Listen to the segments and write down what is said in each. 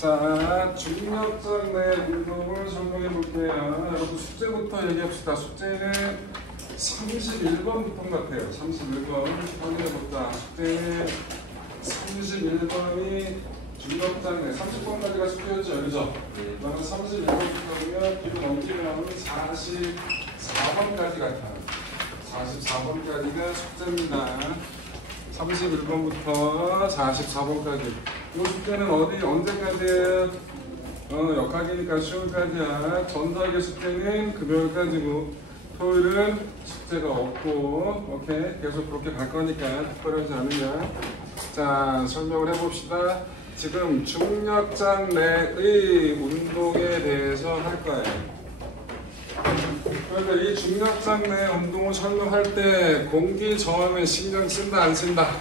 자, 중력장 내 운동을 설명해 볼게요. 여러분 숙제부터 얘기합시다. 숙제는 31번부터 같아요. 31번 확인해 볼까. 숙제는 31번이 중력장 내 30번까지가 숙제였죠, 그죠? 그러면 31번부터면 뒤로 넘기면 44번까지 같아요. 44번까지가 숙제입니다. 31번부터 44번까지. 이 숙제는 언제까지예요? 역학이니까 수요일까지야. 전자학의 숙제는 금요일까지고, 토요일은 숙제가 없고, 오케이? 계속 그렇게 갈 거니까 특별하지 않으면. 자, 설명을 해봅시다. 지금 중력장 내의 운동에 대해서 할 거예요. 그러니까 이 중력장 내 운동을 설명할 때 공기 저항을 신경 쓴다 안 쓴다?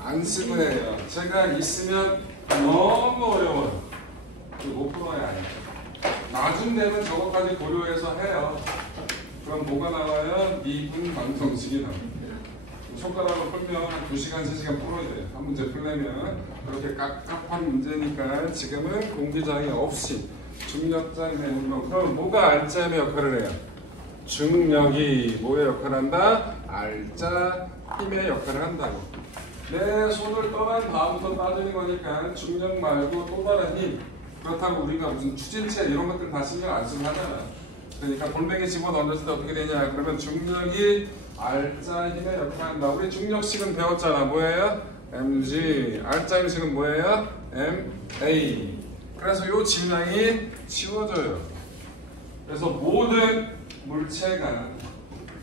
안 쓰고 해요. 제가 있으면 너무 어려워요. 못 풀어야 해요. 나중 되면 저것까지 고려해서 해요. 그럼 뭐가 나와요? 미분 방정식이 나와요. 손가락으로 풀면 한 2시간, 3시간 풀어야 돼요. 한 문제 풀려면. 그렇게 깝깝한 문제니까 지금은 공기 저항이 없이 중력장 내 운동. 그럼 뭐가 알짜의 역할을 해요? 중력이 뭐의 역할을 한다? 알짜 힘의 역할을 한다고. 내 손을 떠난 다음부터 따지는 거니까 중력 말고 또 다른 힘. 그렇다고 우리가 무슨 추진체 이런 것들 다 신경 안 쓰고 하잖아. 그러니까 골뱅이 집어 던졌을 때 어떻게 되냐? 그러면 중력이 알짜 힘의 역할을 한다. 우리 중력식은 배웠잖아. 뭐예요? mg. 알짜 힘식은 뭐예요? ma. 그래서 이 질량이 치워져요. 그래서 모든 물체가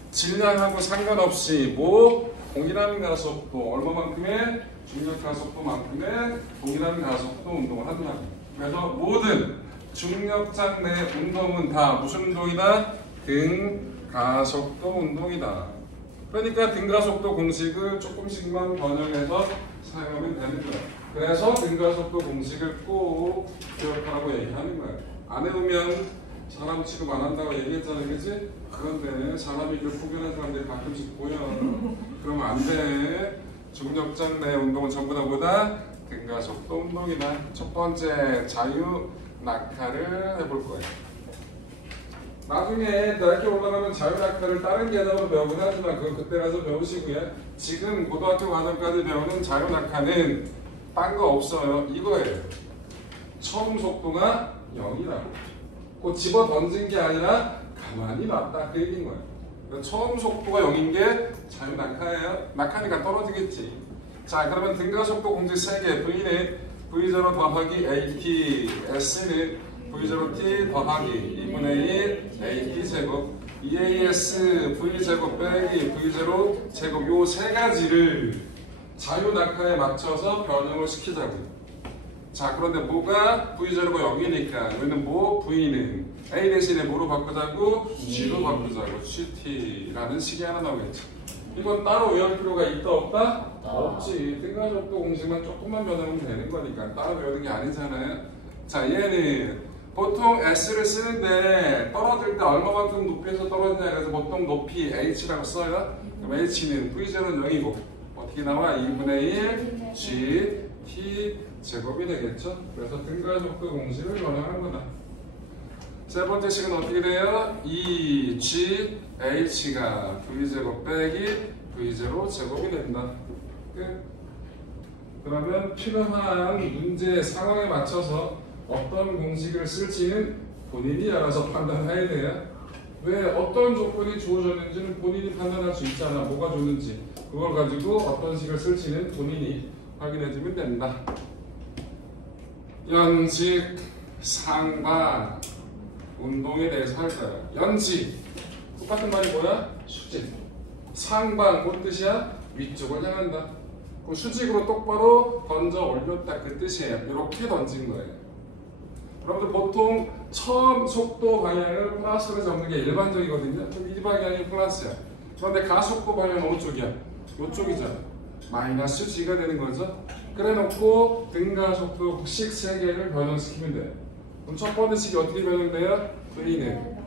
질량하고 상관없이 동일한 가속도, 얼마만큼의 중력 가속도만큼의 동일한 가속도 운동을 한다고. 그래서 모든 중력장 내 운동은 다 무슨 운동이다? 등가속도 운동이다. 그러니까 등가속도 공식을 조금씩만 변형해서 사용하면 되는 거야. 그래서 등가속도 공식을 꼭 기억하라고 얘기하는 거야. 안 해오면 사람 취급 안 한다고 얘기했잖아, 그치? 그런데 사람이 그 포기하는 사람들이 가끔씩 보여. 그러면 안 돼. 중력장 내 운동은 전부 다 뭐다? 등가속도 운동이다. 첫 번째, 자유 낙하를 해볼 거예요. 나중에 대학교 올라가면 자유 낙하를 다른 계단으로 배우긴 하지만 그건 그때 가서 배우시고요. 지금 고등학교 과정까지 배우는 자유 낙하는 딴 거 없어요. 이거예요. 처음 속도가 0이라고. 그 집어 던진 게 아니라 가만히 놨다 그 얘기인 거예요. 그러니까 처음 속도가 0인 게 자유 낙하예요. 낙하니까 떨어지겠지. 자, 그러면 등가속도 공식 3개. V는 V0 더하기 AT, S는 V0T 더하기 2분의 1 AT 제곱, EAS V 제곱 빼기 V0 제곱 요 세 가지를 자유 낙하에 맞춰서 변형을 시키자고요. 자, 그런데 뭐가 V0가 0이니까 여기는 V는 A 대신에 뭐로 바꾸자고? G로 바꾸자고. GT라는 식이 하나 나오겠지. 이건 따로 외울 필요가 있다 없다? 없지. 등가속도 공식만 조금만 변하면 되는 거니까 따로 외우는 게 아니잖아요. 자, 얘는 보통 S를 쓰는데 떨어질 때 얼마만큼 높이에서 떨어지냐. 그래서 보통 높이 H라고 써요. 그럼 H는 V0는 0이고 어떻게 나와? 2분의 1 G T 제곱이 되겠죠. 그래서 등가속도 공식을 변형한 거다. 세 번째 식은 어떻게 돼요? 2G H가 V제곱 빼기 V0 제곱이 된다. 끝. 그러면 필요한 문제 상황에 맞춰서 어떤 공식을 쓸지는 본인이 알아서 판단해야 돼요. 왜 어떤 조건이 주어졌는지는 본인이 판단할 수 있잖아. 뭐가 좋는지. 그걸 가지고 어떤 식을 쓸지는 본인이 확인해주면 된다. 연식, 상반, 운동에 대해서 할 거야. 연식, 똑같은 말이 뭐야? 수직. 상반, 뭔 뜻이야? 위쪽을 향한다. 그럼 수직으로 똑바로 던져 올렸다 그 뜻이에요. 이렇게 던진 거예요. 여러분들 보통 처음 속도 방향을 플러스로 잡는 게 일반적이거든요. 그럼 이 방향이 플러스야. 그런데 가속도 방향은 어느 쪽이야? 이쪽이잖아. 마이너스 G가 되는 거죠. 그래 놓고 등가속도 식 3개를 변형시키면 돼. 그럼 첫 번째 식이 어떻게 변형돼요? V는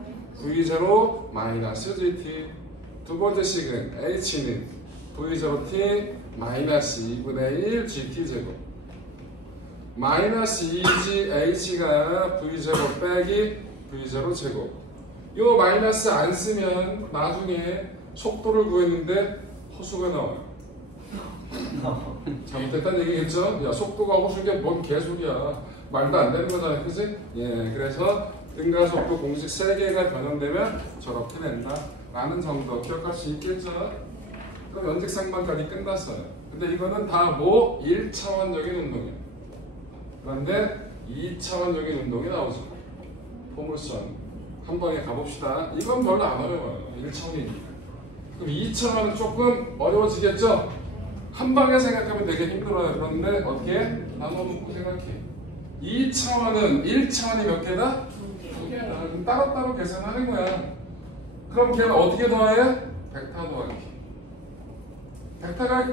V0 마이너스 GT. 두 번째 식은 H는 V0T 마이너스 2분의 1 GT 제곱. 마이너스 2g h가 v0 빼기 v0 제곱. 요 마이너스 안 쓰면 나중에 속도를 구했는데 허수가 나와요. 잘못됐다는 얘기겠죠? 야, 속도가 허수게 뭔 개소리야. 말도 안 되는 거잖아요. 그치? 예, 그래서 등가속도 공식 3개가 변형되면 저렇게 낸다 라는 정도 기억할 수 있겠죠? 그럼 연직상반까지 끝났어요. 근데 이거는 다 뭐 1차원적인 운동이에요. 그런데 2차원적인 운동이 나오죠. 포물선 한 방에 가봅시다. 이건 별로 안 어려워요. 1차원이니까. 그럼 2차원은 조금 어려워지겠죠? 한 방에 생각하면 되게 힘들어요. 그런데 어떻게? 나눠놓고 생각해. 2차원은 1차원이 몇 개다? 2개다. 그럼 따로따로 계산하는 거야. 그럼 걔는 어떻게 더해? 벡터 더하기. 벡터가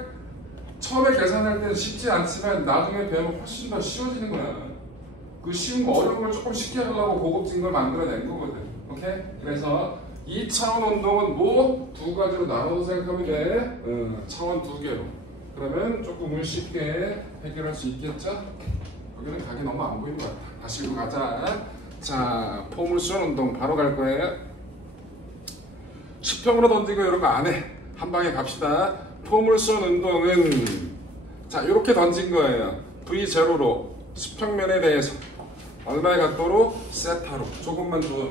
처음에 계산할 때는 쉽지 않지만 나중에 배우면 훨씬 더 쉬워지는 거야. 그 쉬운 거 어려운 걸 조금 쉽게 하려고 고급진 걸 만들어낸 거거든. 오케이? 그래서 2차원 운동은 뭐? 두 가지로 나눠서 생각하면 돼. 차원 2개로. 그러면 조금 쉽게 해결할 수 있겠죠? 여기는 각이 너무 안 보이는 것 같아. 다시 읽고 가자. 자, 포물선 운동 바로 갈 거예요. 수평으로 던지고 이런 거 안 해. 한 방에 갑시다. 포물선 운동은 자, 이렇게 던진 거예요. V0로 수평면에 대해서 얼마의 각도로? 세타로. 조금만 줘.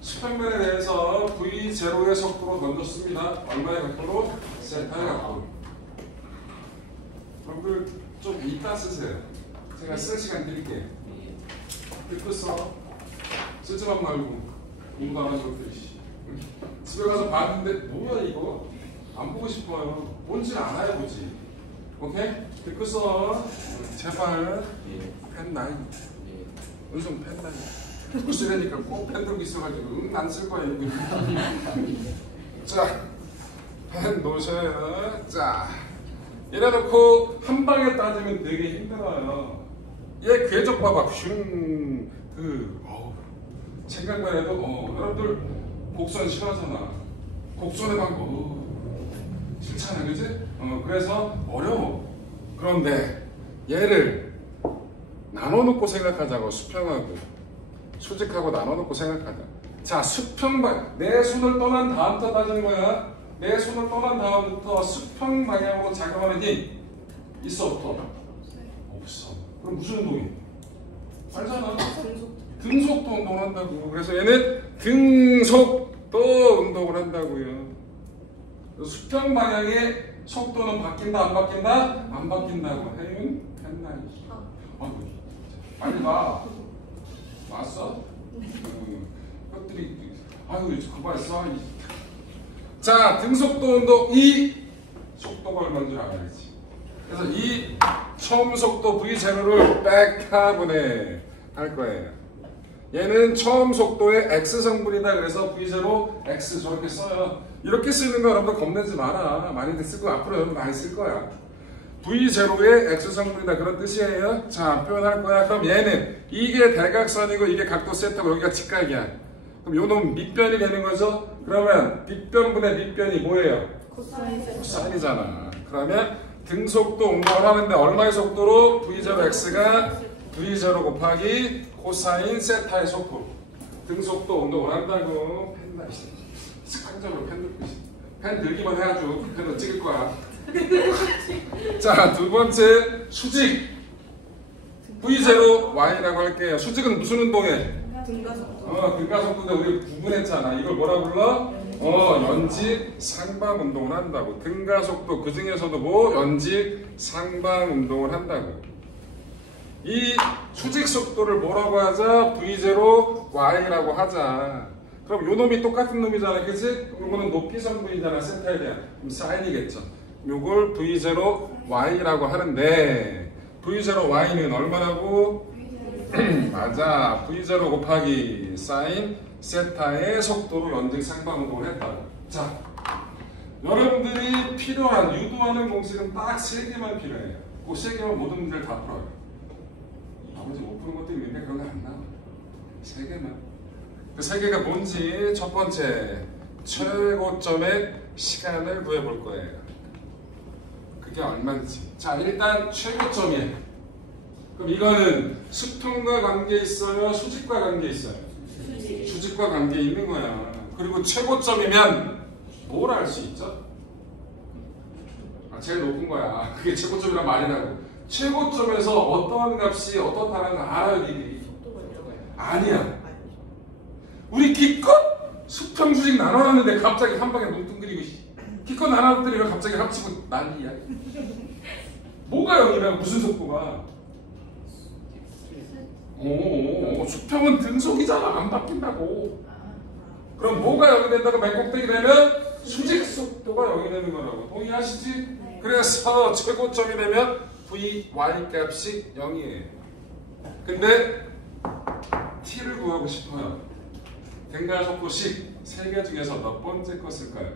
수평면에 대해서 V0의 속도로 던졌습니다. 얼마의 각도로? 세타의 각도로. 여러분들 좀 이따 쓰세요. 제가 쓸 시간 드릴게요. 듣고 써. 쓰지만 말고 공부 안 하죠. 집에 가서 봤는데 뭐야 이거? 안 보고 싶어요. 뭔지를 알아야 보지. 오케이? 듣고 써. 제발. 펜 나이. 은성 펜 나이. 듣고 쓰려니까 꼭 펜 들고 있어가지고 안 쓸 거야 이거. 자, 펜 놓으셔요. 자, 이래놓고 한 방에 따지면 되게 힘들어요. 얘 궤적 봐봐. 슝. 생각만 해도 여러분들 곡선 싫어하잖아. 곡선의 방법 싫잖아, 그지? 그래서 어려워. 그런데 얘를 나눠놓고 생각하자고. 수평하고 수직하고 나눠놓고 생각하자. 자, 수평 내 손을 떠난 다음부터 따지는 거야. 내 손을 떠난 다음부터 수평 방향으로 작용하는 힘 있어 없어? 없어. 그럼 무슨 운동이? 알잖아. 등속도 운동을 한다고. 그래서 얘는 등속도 운동을 한다고요. 수평 방향의 속도는 바뀐다 안 바뀐다? 안 바뀐다고. 해윤 펜나이. 빨리 와. 왔어? 것들이 아유 그거 했어. 자, 등속도 운동 이 속도가 얼마인 줄 알아야지. 그래서 이 처음 속도 V0를 백화분해 할 거예요. 얘는 처음 속도의 x 성분이다. 그래서 V0 x 저렇게 써요. 이렇게 쓰는 거 여러분들 겁내지 마라. 많이들 쓰고 앞으로 여러분 많이 쓸 거야. V0의 x 성분이다 그런 뜻이에요. 자, 표현할 거야. 그럼 얘는 이게 대각선이고 이게 각도 세타고 여기가 직각이야. 그럼 요놈 밑변이 되는 거죠. 그러면 빗변분의 밑변이 뭐예요? 코사인이잖아. 그러면 등속도 운동을 하는데 얼마의 속도로? V0x가 V0 곱하기 코사인 세타의 속도. 등속도 운동을 한다고. 습관적으로 펜 들기만 해가지고 펜을 찍을 거야. 자, 두 번째 수직. V0 Y라고 할게요. 수직은 무슨 운동해? 등가속도인데 우리 구분했잖아. 이걸 뭐라 불러? 연직 상방 운동을 한다고. 등가속도 그 중에서도 뭐? 연직 상방 운동을 한다고. 이 수직 속도를 뭐라고 하자? V0 Y라고 하자. 그럼 요 놈이 똑같은 놈이잖아, 그치? 요거는 높이 성분이잖아, 세타에 대한. 그럼 사인이겠죠. 요걸 V0 Y라고 하는데 V0 Y는 얼마라고? 맞아. V0 곱하기 사인 세타의 속도로 연직 상방 운동을 했다고. 자, 여러분들이 필요한 유도하는 공식은 딱 3개만 필요해요. 그 3개만 모든 문제를 다 풀어요. 나머지 못 푸는 것도 있는데 그런 거 안 나와. 3개만. 그 3개가 뭔지 첫 번째, 최고점의 시간을 구해볼 거예요. 그게 얼마인지. 자, 일단 최고점이에요. 그럼 이거는 수평과 관계 있어요? 수직과 관계 있어요? 수직과 관계 있는 거야. 그리고 최고점이면 뭘 알 수 있죠? 제일 높은 거야. 그게 최고점이란 말이라고. 최고점에서 어떤 값이 어떻다는 걸 알아요, 니들이? 아니야. 우리 기껏 수평 수직 나눠놨는데 갑자기 한 방에 뭉뚱그리고 기껏 나눠놨더니 왜 갑자기 합치고 난리야? 뭐가 0이라고? 무슨 속도가? 수평은 등속이잖아. 안 바뀐다고. 그럼 뭐가 0이 된다고 맨 꼭대기 되면 수직 속도가 0이 되는 거라고. 동의하시지? 그래서 최고점이 되면 v, y 값이 0이에요. 근데 t를 구하고 싶어요. 등가속도식 3개 중에서 몇 번째 거 쓸까요?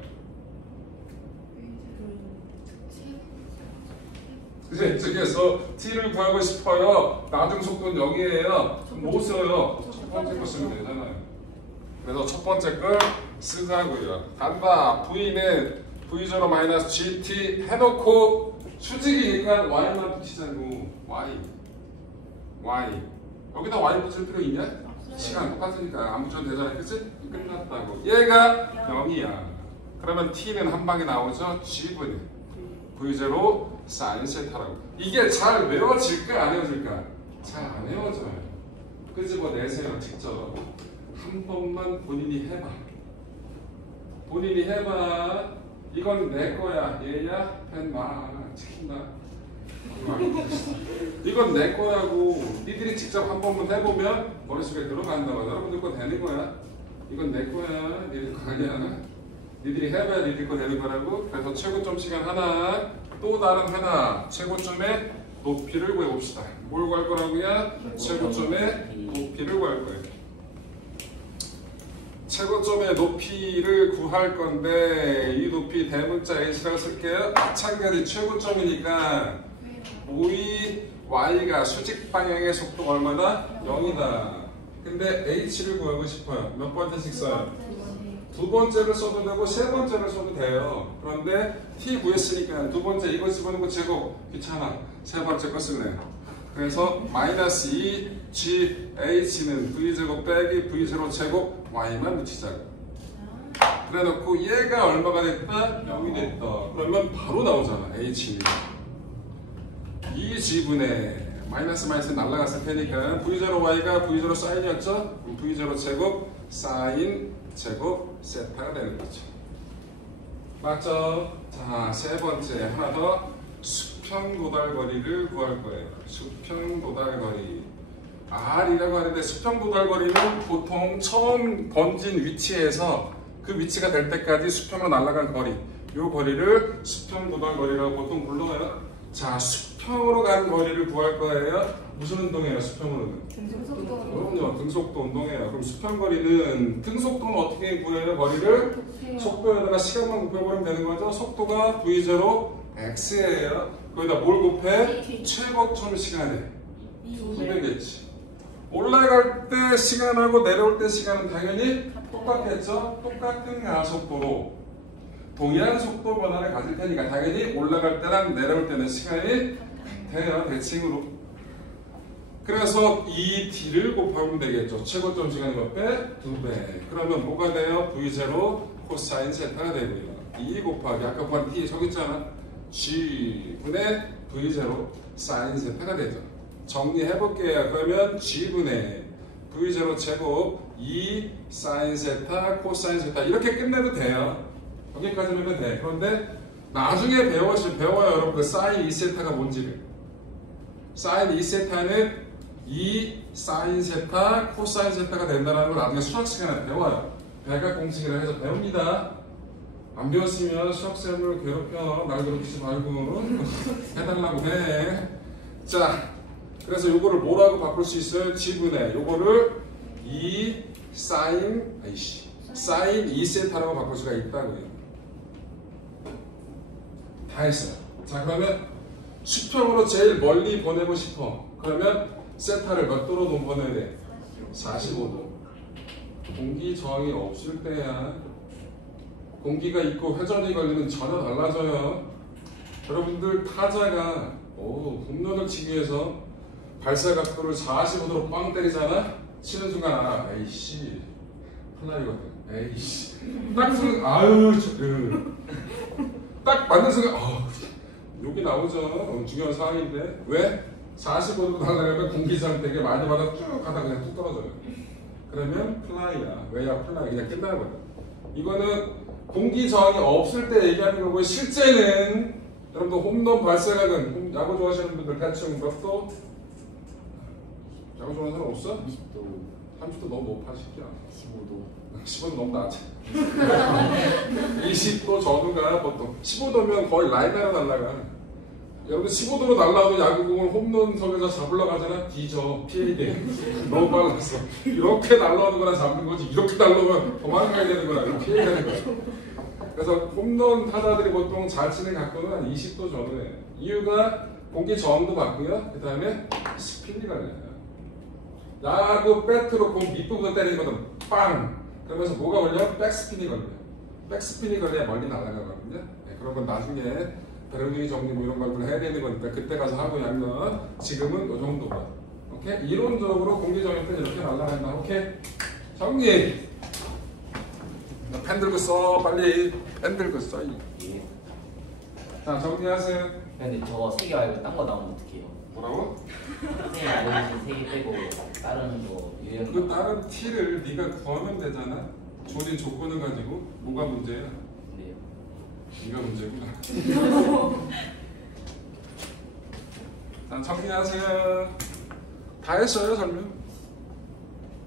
그래서 이쪽에서 t를 구하고 싶어요. 나중 속도는 0이에요. 그럼 뭐 써요? 첫 번째 거 쓰면 되잖아요. 그래서 첫 번째 걸 쓰자고요. 간다. v는 v0 마이너스 gt 해놓고 수직이니까 y만 붙이자고. y 여기다 y 붙일 필요 있냐? 시간 똑같으니까 안 붙여도 되잖아. 그치? 끝났다고. 얘가 0이야. 그러면 t는 한 방에 나오죠? g분의 v0 sin 세타라고. 이게 잘 외워질까 안 외워질까? 잘 안 외워져요. 끄집어내세요. 직접 한 번만 본인이 해봐. 본인이 해봐. 이건 내 거야. 얘야? 펜마 지킨다. 이건 내 거라고. 니들이 직접 한 번만 해보면 머릿속에 들어간다고. 여러분들 거 되는 거야. 이건 내 거야. 니들 거 아니야. 니들이 해봐야 니들 거 되는 거라고. 그래서 최고점 시간 하나, 또 다른 하나, 최고점의 높이를 구해봅시다. 뭘 구할 거라고요? 최고점의 높이를 구할 거예요. 최고점의 높이를 구할 건데 이 높이 대문자 h라고 쓸게요. 마찬가지 최고점이니까 v, y가 수직 방향의 속도가 얼마나? 0이다. 근데 h를 구하고 싶어요. 몇 번째씩 써요? 두 번째를 써도 되고 세 번째를 써도 돼요. 그런데 t 구했으니까 두 번째 이거 집어넣고 제곱 귀찮아. 세 번째 거 쓸래. 그래서 마이너스 2gh는 v제곱 빼기 v0 제곱 y만 붙이자고. 그래 놓고 얘가 얼마가 됐다? 0이 됐다. 그러면 바로 나오잖아. h는 2g분의 마이너스 날라갔을 테니까 v0 y가 v0 사인이었죠? v0 제곱 사인 제곱 세타가 되는 거죠. 맞죠? 자, 세 번째 하나 더. 수평 도달거리를 구할 거예요. 수평 도달거리. R이라고 하는데 수평 도달거리는 보통 처음 번진 위치에서 그 위치가 될 때까지 수평으로 날아간 거리. 이 거리를 수평 도달거리라고 보통 불러요. 자, 수평으로 간 거리를 구할 거예요. 무슨 운동이에요? 수평으로는? 등속도. 그럼요. 등속도 운동이에요. 그럼 수평거리는 등속도는 어떻게 구해요? 거리를 속도에다가 시간만 곱해버리면 되는 거죠. 속도가 v0 x예요. 거기다 뭘 곱해? 최고점 시간에 곱해겠지. 올라갈 때 시간하고 내려올 때 시간은 당연히 똑같겠죠. 똑같은 가속도로 동일한 속도 변화를 가질 테니까 당연히 올라갈 때랑 내려올 때는 시간이 같아요. 대칭으로. 그래서 이 d를 곱하면 되겠죠. 최고점 시간이 몇 배? 2배. 그러면 뭐가 돼요? v0 코사인 세타가 되고요. 2 곱하기 아까 본 t 저기 있잖아. g분의 v0 사인 세타가 되죠. 정리해볼게요. 그러면 g분의 v0 제곱 2 사인 세타 코사인 세타 이렇게 끝내도 돼요. 여기까지만 하면 돼. 그런데 나중에 배워요. 여러분들 사인 2세타가 뭔지를. 사인 2세타는 2 사인 세타 코사인 세타가 된다는 걸 나중에 수학 시간에 배워요. 배각 공식이라 해서 배웁니다. 안 배웠으면 수학생을 괴롭혀. 날 괴롭히지 말고 해달라고 해. 자, 그래서 요거를 뭐라고 바꿀 수 있어요? g분의 요거를 2 사인 2세타라고 바꿀 수가 있다고요. 다 했어요. 자, 그러면 수평으로 제일 멀리 보내고 싶어. 그러면 세타를 몇 도로 보내야 돼? 45도. 공기 저항이 없을 때야. 공기가 있고 회전이 걸리면 전혀 달라져요. 여러분들 타자가 홈런을 치기 위해서 발사 각도를 45도로 빵 때리잖아? 치는 순간 알아. 에이씨. 플라이거든. 에이씨. 딱 순간, 아유, 딱 맞는 순간, 여기 나오죠. 중요한 사항인데. 왜? 45도로 날아가면 공기장 되게 많이 받아 쭉 가다 그냥 뚝 떨어져요. 그러면 플라이야. 왜야 플라이. 그냥 끝나는 거야. 이거는 공기 저항이 없을 때 얘기하는 거고, 실제는 여러분들 홈런 발사각은 야구 좋아하시는 분들 대충 몇 도? 야구 좋아하는 사람 없어? 20도, 30도 너무 높아 시키야. 15도. 15도 너무 낮아. 20도 전후가 보통 15도면 거의 라이너로 날아가. 여러분 15도로 날아도 야구공을 홈런석에서 잡으려고 하잖아. 뒤져. 피해게. 너무 빨라서. 이렇게 날아오는 거나 잡는 거지. 이렇게 날아오면 도망가야 되는 거야. 피해야 되는 거야. 그래서 홈런 타자들이 보통 잘 치는 각도는 한 20도 전후에. 이유가 공기 저항도 받고요. 그 다음에 스피드가 걸려요. 야구 배트로 공 밑부분 때리는 거든 빵! 그러면서 뭐가 걸려? 백스핀이 걸려. 백스핀이 걸려야 멀리 날아가거든요. 네, 그런 건 나중에 배럴링 정리 뭐 이런 걸 해야 되는 거니까 그때 가서 하고 양면 지금은 이 정도가. 오케이? 이론적으로 공기 정리 때 이렇게 날아간다. 오케이? 정리! 펜 들고 써. 빨리 펜 들고 써. 예. 자, 정리하세요. 근데 저거 3개 말고 딴 거 나오면 어떡해요? 뭐라고? 선생님 알려주신 3개 빼고 다른 거 유형. 그 다른 T를 네가 구하면 되잖아. 조린 조건을 가지고 뭐가 문제야? 네요. 네가 문제구나. 자, 정리하세요. 다 했어요, 설명.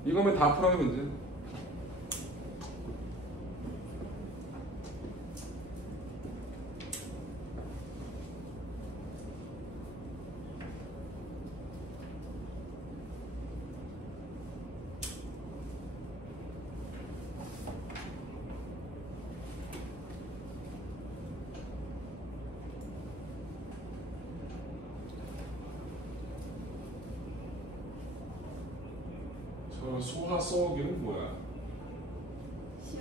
이거면 다 풀어요, 문제. 소화 쏘기는 뭐야?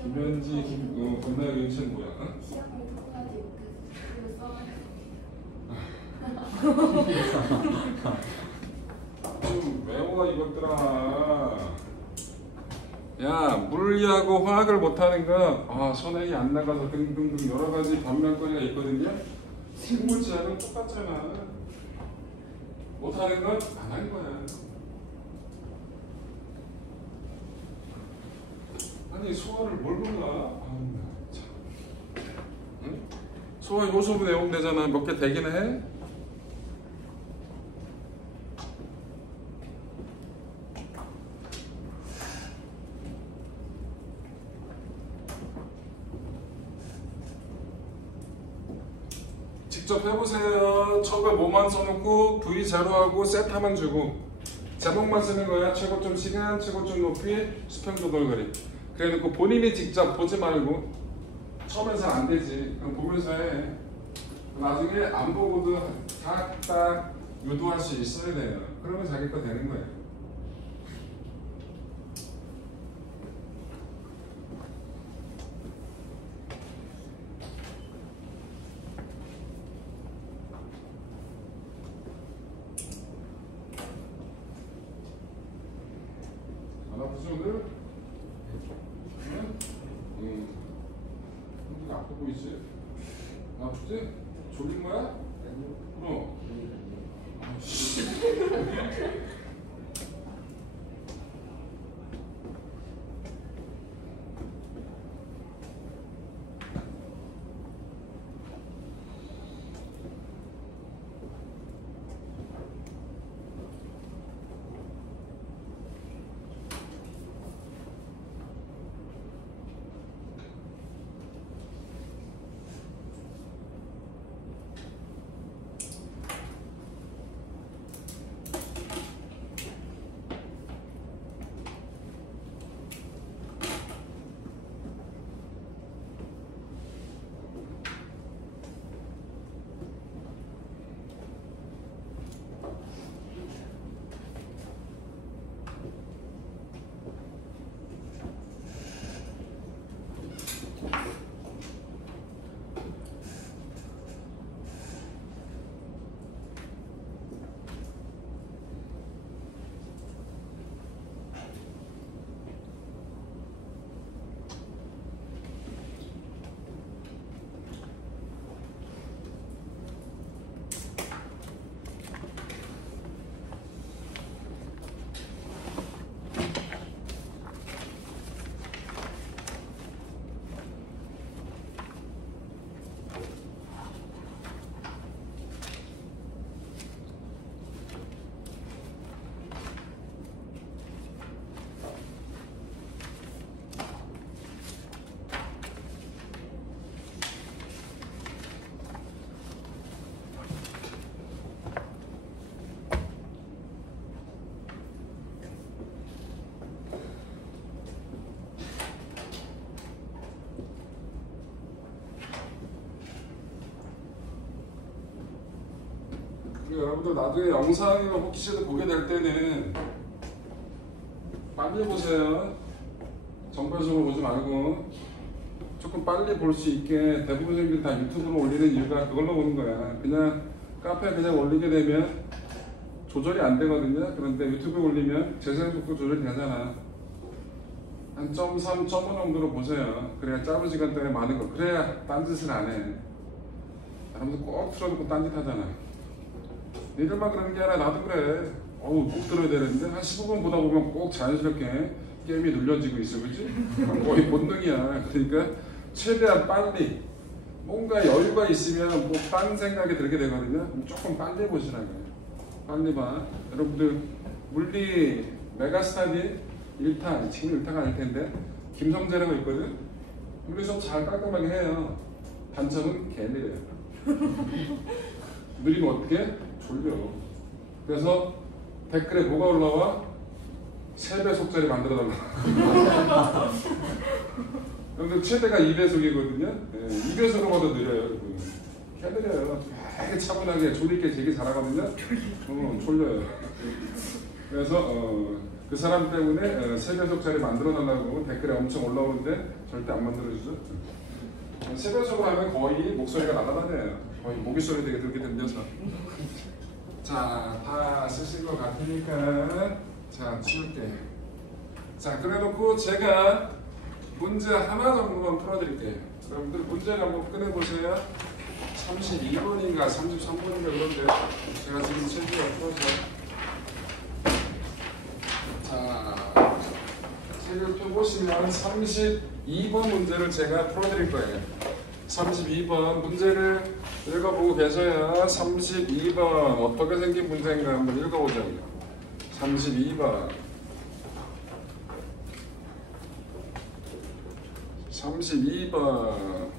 김현지, 권나영 인체는 뭐야? 응? 시험을 통과하지 좀 외워 이것들아. 야, 물리하고 화학을 못하는 거 선행이 안 나가서 등등등 여러 가지 변명거리가 있거든요. 생물지하고 똑같잖아. 못하는 건 안 한 거야. 아니 소화를 뭘 몰라? 참. 응? 소화 요소분 외우면 되잖아. 몇 개 되긴 해? 직접 해보세요. 처음에 뭐만 써놓고 V 제로하고 세타만 주고 제목만 쓰는 거야. 최고점 시간, 최고점 높이, 수평 조돌거리. 그래놓고 본인이 직접 보지 말고 처음엔 잘 안 되지. 그럼 보면서 해. 나중에 안 보고도 딱 유도할 수 있어야 돼요. 그러면 자기 거 되는 거예요. 안 아프지 오늘? 응? 응. 아파 보이지? 아프지? 졸린 거야? 그럼. 아이씨. 여러분들 나중에 영상이나 호키시드 보게 될 때는 빨리 보세요. 정발적으로 보지 말고 조금 빨리 볼 수 있게. 대부분 선생님들이 다 유튜브로 올리는 이유가 그걸로 보는 거야. 그냥 카페에 그냥 올리게 되면 조절이 안 되거든요. 그런데 유튜브에 올리면 재생 속도 조절이 되잖아. 한 0.3, 0.5 정도로 보세요. 그래야 짧은 시간 동안에 많은 거. 그래야 딴짓을 안 해. 여러분들 꼭 틀어놓고 딴짓 하잖아. 니들만 그러는 게 아니라 나도 그래. 어우, 꼭 들어야 되는데 한 15분 보다 보면 꼭 자연스럽게 게임이 눌려지고 있어, 그치? 거의 본능이야. 그러니까 최대한 빨리, 뭔가 여유가 있으면 뭐 딴 생각이 들게 되거든요. 그럼 조금 빨리 보시라고요. 빨리 봐. 여러분들 물리 메가스타디 1타, 지금 1타가 아닐 텐데 김성재라고 있거든. 물리 수업 잘 깔끔하게 해요. 단점은 개 느려요. 느리면 어떻게? 졸려. 그래서 댓글에 뭐가 올라와? 3배속짜리 만들어달라. 여러분들 최대가 2배속이거든요. 네, 2배속으로 봐도 느려요. 개 느려요. 되게 차분하게 졸리게 되게 잘하거든요. 졸려요. 그래서 그 사람 때문에 3배속짜리 만들어달라고 댓글에 엄청 올라오는데 절대 안 만들어주죠. 3배속으로 하면 거의 목소리가 날아다녀요. 거의 모기 소리 되게 들게 들려서. 자, 다 쓰신 것 같으니까 자, 치울게요. 자, 그래놓고 제가 문제 하나 정도만 풀어드릴게요. 여러분들 문제를 한번 꺼내보세요. 32번인가 33번인가 그런데 제가 지금 책을 풀어서 자, 책을 펴보시면 32번 문제를 제가 풀어드릴 거예요. 32번 문제를 읽어보고 계셔야 32번 어떻게 생긴 문제인가 한번 읽어보자고요. 32번 32번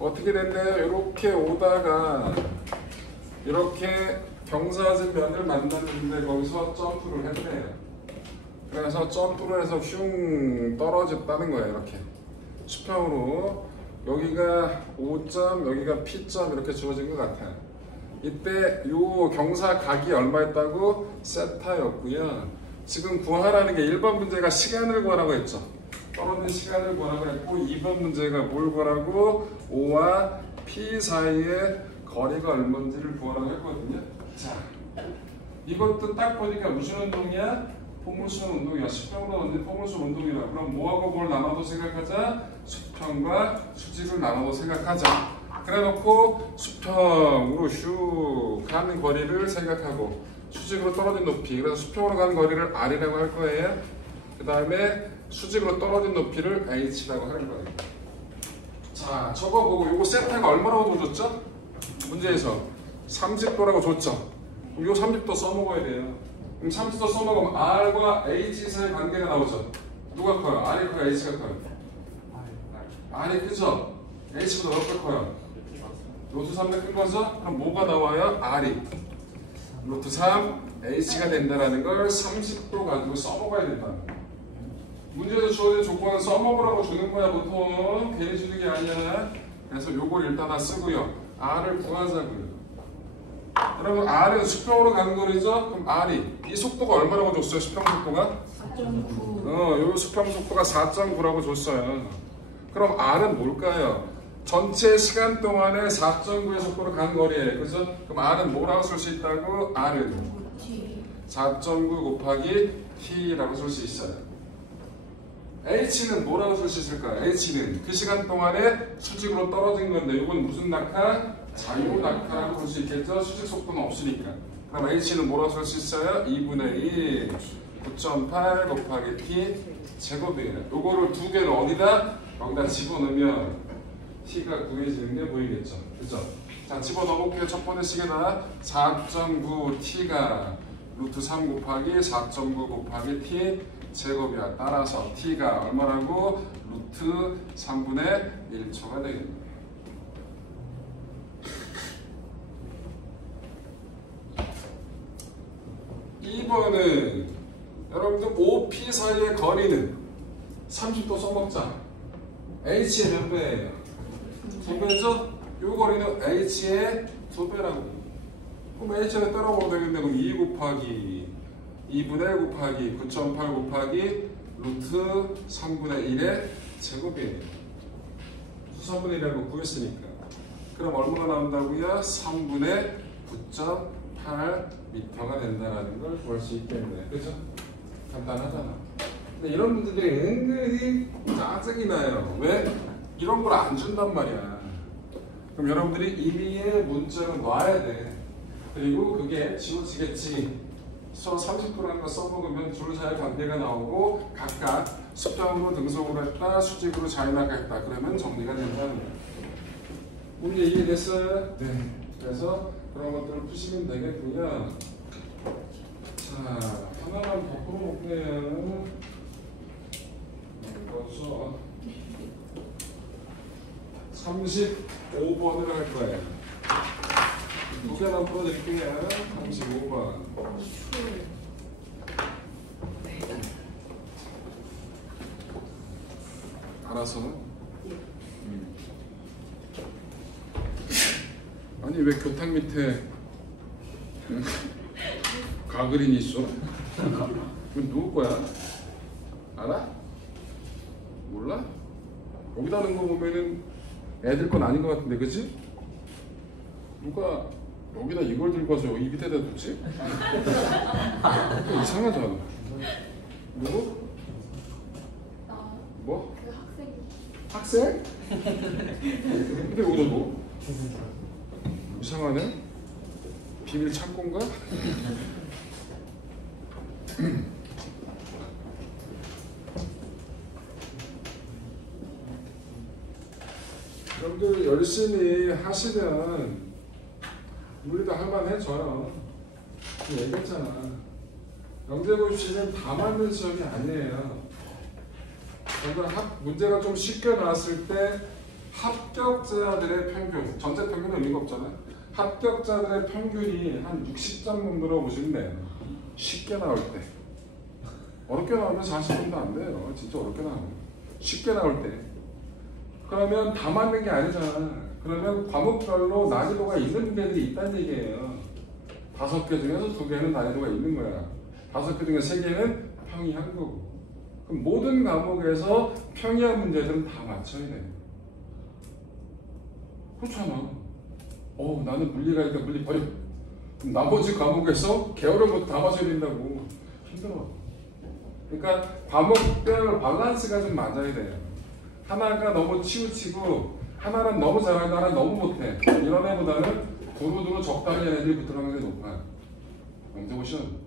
어떻게 됐나요? 이렇게 오다가 이렇게 경사진 면을 만났는데 거기서 점프를 했네요. 그래서 점프를 해서 슝 떨어졌다는 거예요. 이렇게 수평으로 여기가 O점, 여기가 P점 이렇게 주어진 것 같아요. 이때 요 경사 각이 얼마였다고? 세타였고요. 지금 구하라는 게 1번 문제가 시간을 구하라고 했죠. 떨어진 시간을 구하라고 했고 2번 문제가 뭘 구하라고? O와 P 사이의 거리가 얼마인지를 구하라고 했거든요. 자, 이것도 딱 보니까 무슨 운동이야? 포물선 운동이야. 수평으로 얹은 포물선 운동이라. 그럼 뭐하고 뭘 나눠도 생각하자? 수평과 수직을 나눠도 생각하자. 그래놓고 수평으로 슉 가는 거리를 생각하고 수직으로 떨어진 높이. 그래서 수평으로 가는 거리를 R이라고 할 거예요. 그 다음에 수직으로 떨어진 높이를 H라고 할 거예요. 자, 저거 보고 이거 세타가 얼마라고 줬죠? 문제에서 30도라고 줬죠. 그럼 이 30도 써먹어야 돼요. 그럼 30도 써먹으면 R과 H 사이 관계가 나오죠. 누가 커요? R이 커요? H가 커요? R이 크죠? H보다 몇 배 커요? 루트 3배 큰 거죠? 그럼 뭐가 나와요? R이 루트 3 H가 된다는 걸 30도 가지고 써먹어야 된다. 문제에서 주어진 조건은 써먹으라고 주는 거야. 보통 괜히 주는 게 아니야. 그래서 요걸 일단 다 쓰고요. R을 구하자고요. 여러분 R은 수평으로 가는 거리죠? 그럼 R이 이 속도가 얼마라고 줬어요? 수평 속도가? 4.9. 요 수평 속도가 4.9라고 줬어요. 그럼 R은 뭘까요? 전체 시간 동안에 4.9의 속도로 가는 거리예요. 그죠? 그럼 R은 뭐라고 쓸 수 있다고? R은 4.9 곱하기 T라고 쓸 수 있어요. H는 뭐라고 쓸 수 있을까요? H는 그 시간 동안에 수직으로 떨어진 건데 이건 무슨 낙하? 자유 낙하라고 볼 수 있겠죠? 수직 속도는 없으니까. 그럼 H는 뭐라고 쓸 수 있어요? 2분의 2 9.8 곱하기 T 제곱이에요. 요거를 두 개를 어디다? 여기다 집어넣으면 T가 구해지는 게 보이겠죠? 그죠? 자, 집어넣어볼게요. 첫 번째 식에다 4.9 T가 루트 3 곱하기 4.9 곱하기 T 제곱이야. 따라서 T가 얼마라고? 루트 3분의 1초가 되겠네요. 이번은 여러분들 OP 사이의 거리는 30도 써먹자. H의 몇 배예요? 2배죠? 이 거리는 H의 2배라고. 그럼 h를 따라오면 되겠네. 그럼 2 곱하기 2분의 1 곱하기 9.8 곱하기 루트 3분의 1의 제곱이에요. 3분의 1이라고 구했으니까. 그럼 얼마가 나온다고요? 3분의 9.8m가 된다는 걸 구할 수 있겠네. 그죠? 간단하잖아. 근데 이런 문제들이 은근히 짜증이 나요. 왜? 이런 걸 안 준단 말이야. 그럼 여러분들이 임의의 문자를 놔야 돼. 그리고 그게 지워지겠지. 수학 30%라는 거 써먹으면 둘 사이 관계가 나오고 각각 수평으로 등속으로 했다, 수직으로 자연하게 했다. 그러면 정리가 된다는 거야. 문제 이해됐어요? 네. 그래서 그런 것들을 푸시면 되겠고요. 자, 하나만 더 풀어볼게요. 이거서 35번을 할 거예요. 두 개만 풀어드릴게요. 35번. 알아서. 아니 왜 교탁 밑에 가그린이 있어? 이건 누구 거야? 알아? 몰라? 여기다 넣은 거 보면은 애들 건 아닌 것 같은데, 그치? 누가 여기다 이걸 들고 와서 이 밑에다 두지? 이상하잖아. 누구? 뭐? 그 학생? 학생. 근데 여기다 뭐? 이상하네? 비밀 창고인가? 여러분들 열심히 하시면 우리도 할만해져요. 얘기했잖아. 영재고시는 다 맞는 시험이 아니에요. 문제가 좀 쉽게 나왔을 때 합격자들의 평균, 전체 평균은 의미가 없잖아. 합격자들의 평균이 한 60점 정도로 보시면 돼요. 쉽게 나올 때. 어렵게 나오면 40점도 안 돼요. 진짜 어렵게 나오면. 쉽게 나올 때. 그러면 다 맞는 게 아니잖아. 그러면 과목별로 난이도가 있는 문제들이 있다는 얘기예요. 5개 중에서 2개는 난이도가 있는 거야. 5개 중에 3개는 평이한 거고. 그럼 모든 과목에서 평이한 문제들은 다 맞춰야 돼. 그렇잖아. 나는 물리가 있으니까 물리 버려. 그럼 나머지 과목에서 게으른 것도 다 맞춰야 된다고. 힘들어. 그러니까 과목별 밸런스가 좀 맞아야 돼요. 하나가 너무 치우치고 하나는 너무 잘하고 하나는 너무 못해. 이런 애보다는 두루두루 적당히 애들이 붙을 확률이 높아요. 영재고시는.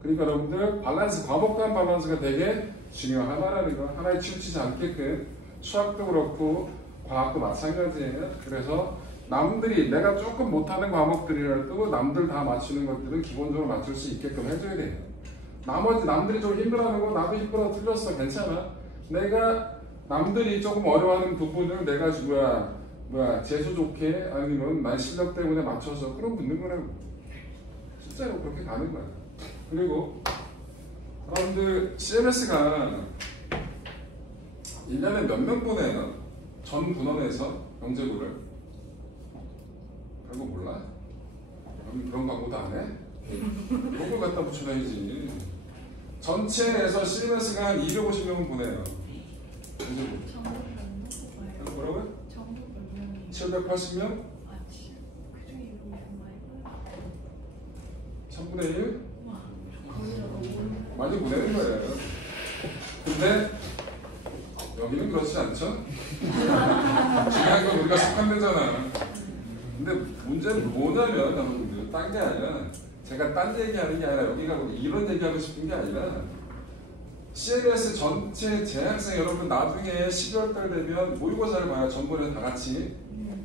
그러니까 여러분들 밸런스, 과목 간 밸런스가 되게 중요하다라는 거. 하나에 치우치지 않게끔. 수학도 그렇고 과학도 마찬가지예요. 그래서 남들이 내가 조금 못하는 과목들이라도 남들 다 맞추는 것들은 기본적으로 맞출 수 있게끔 해줘야 돼요. 나머지 남들이 좀 힘들어하는 거 나도 힘들어 틀렸어 괜찮아. 내가 남들이 조금 어려워하는 부분을 내가 재수 좋게 아니면 난 실력 때문에 맞춰서 그럼 붙는 거라고. 실제로 그렇게 가는 거야. 그리고 여러분들 CMS가 1년에 몇 명 보내요? 전 분원에서 영재고를. 그런 거 몰라? 여기 그런 광고도 안 해? 그런 걸 갖다 붙여놔야지. 전체에서 CMS가 한 250명은 보내요. 뭐라고요? 780명? 1000분의 1? 많이 보내는 거예요. 근데 여기는 그렇지 않죠? 중요한 건 우리가 속한 데잖아. 근데 문제는 뭐냐면 여러분들 딴 게 아니라 제가 딴 얘기하는 게 아니라 여기가 이런 얘기하고 싶은 게 아니라 CMS 전체 재학생 여러분 나중에 12월달 되면 모의고사를 봐요. 전부를 다 같이.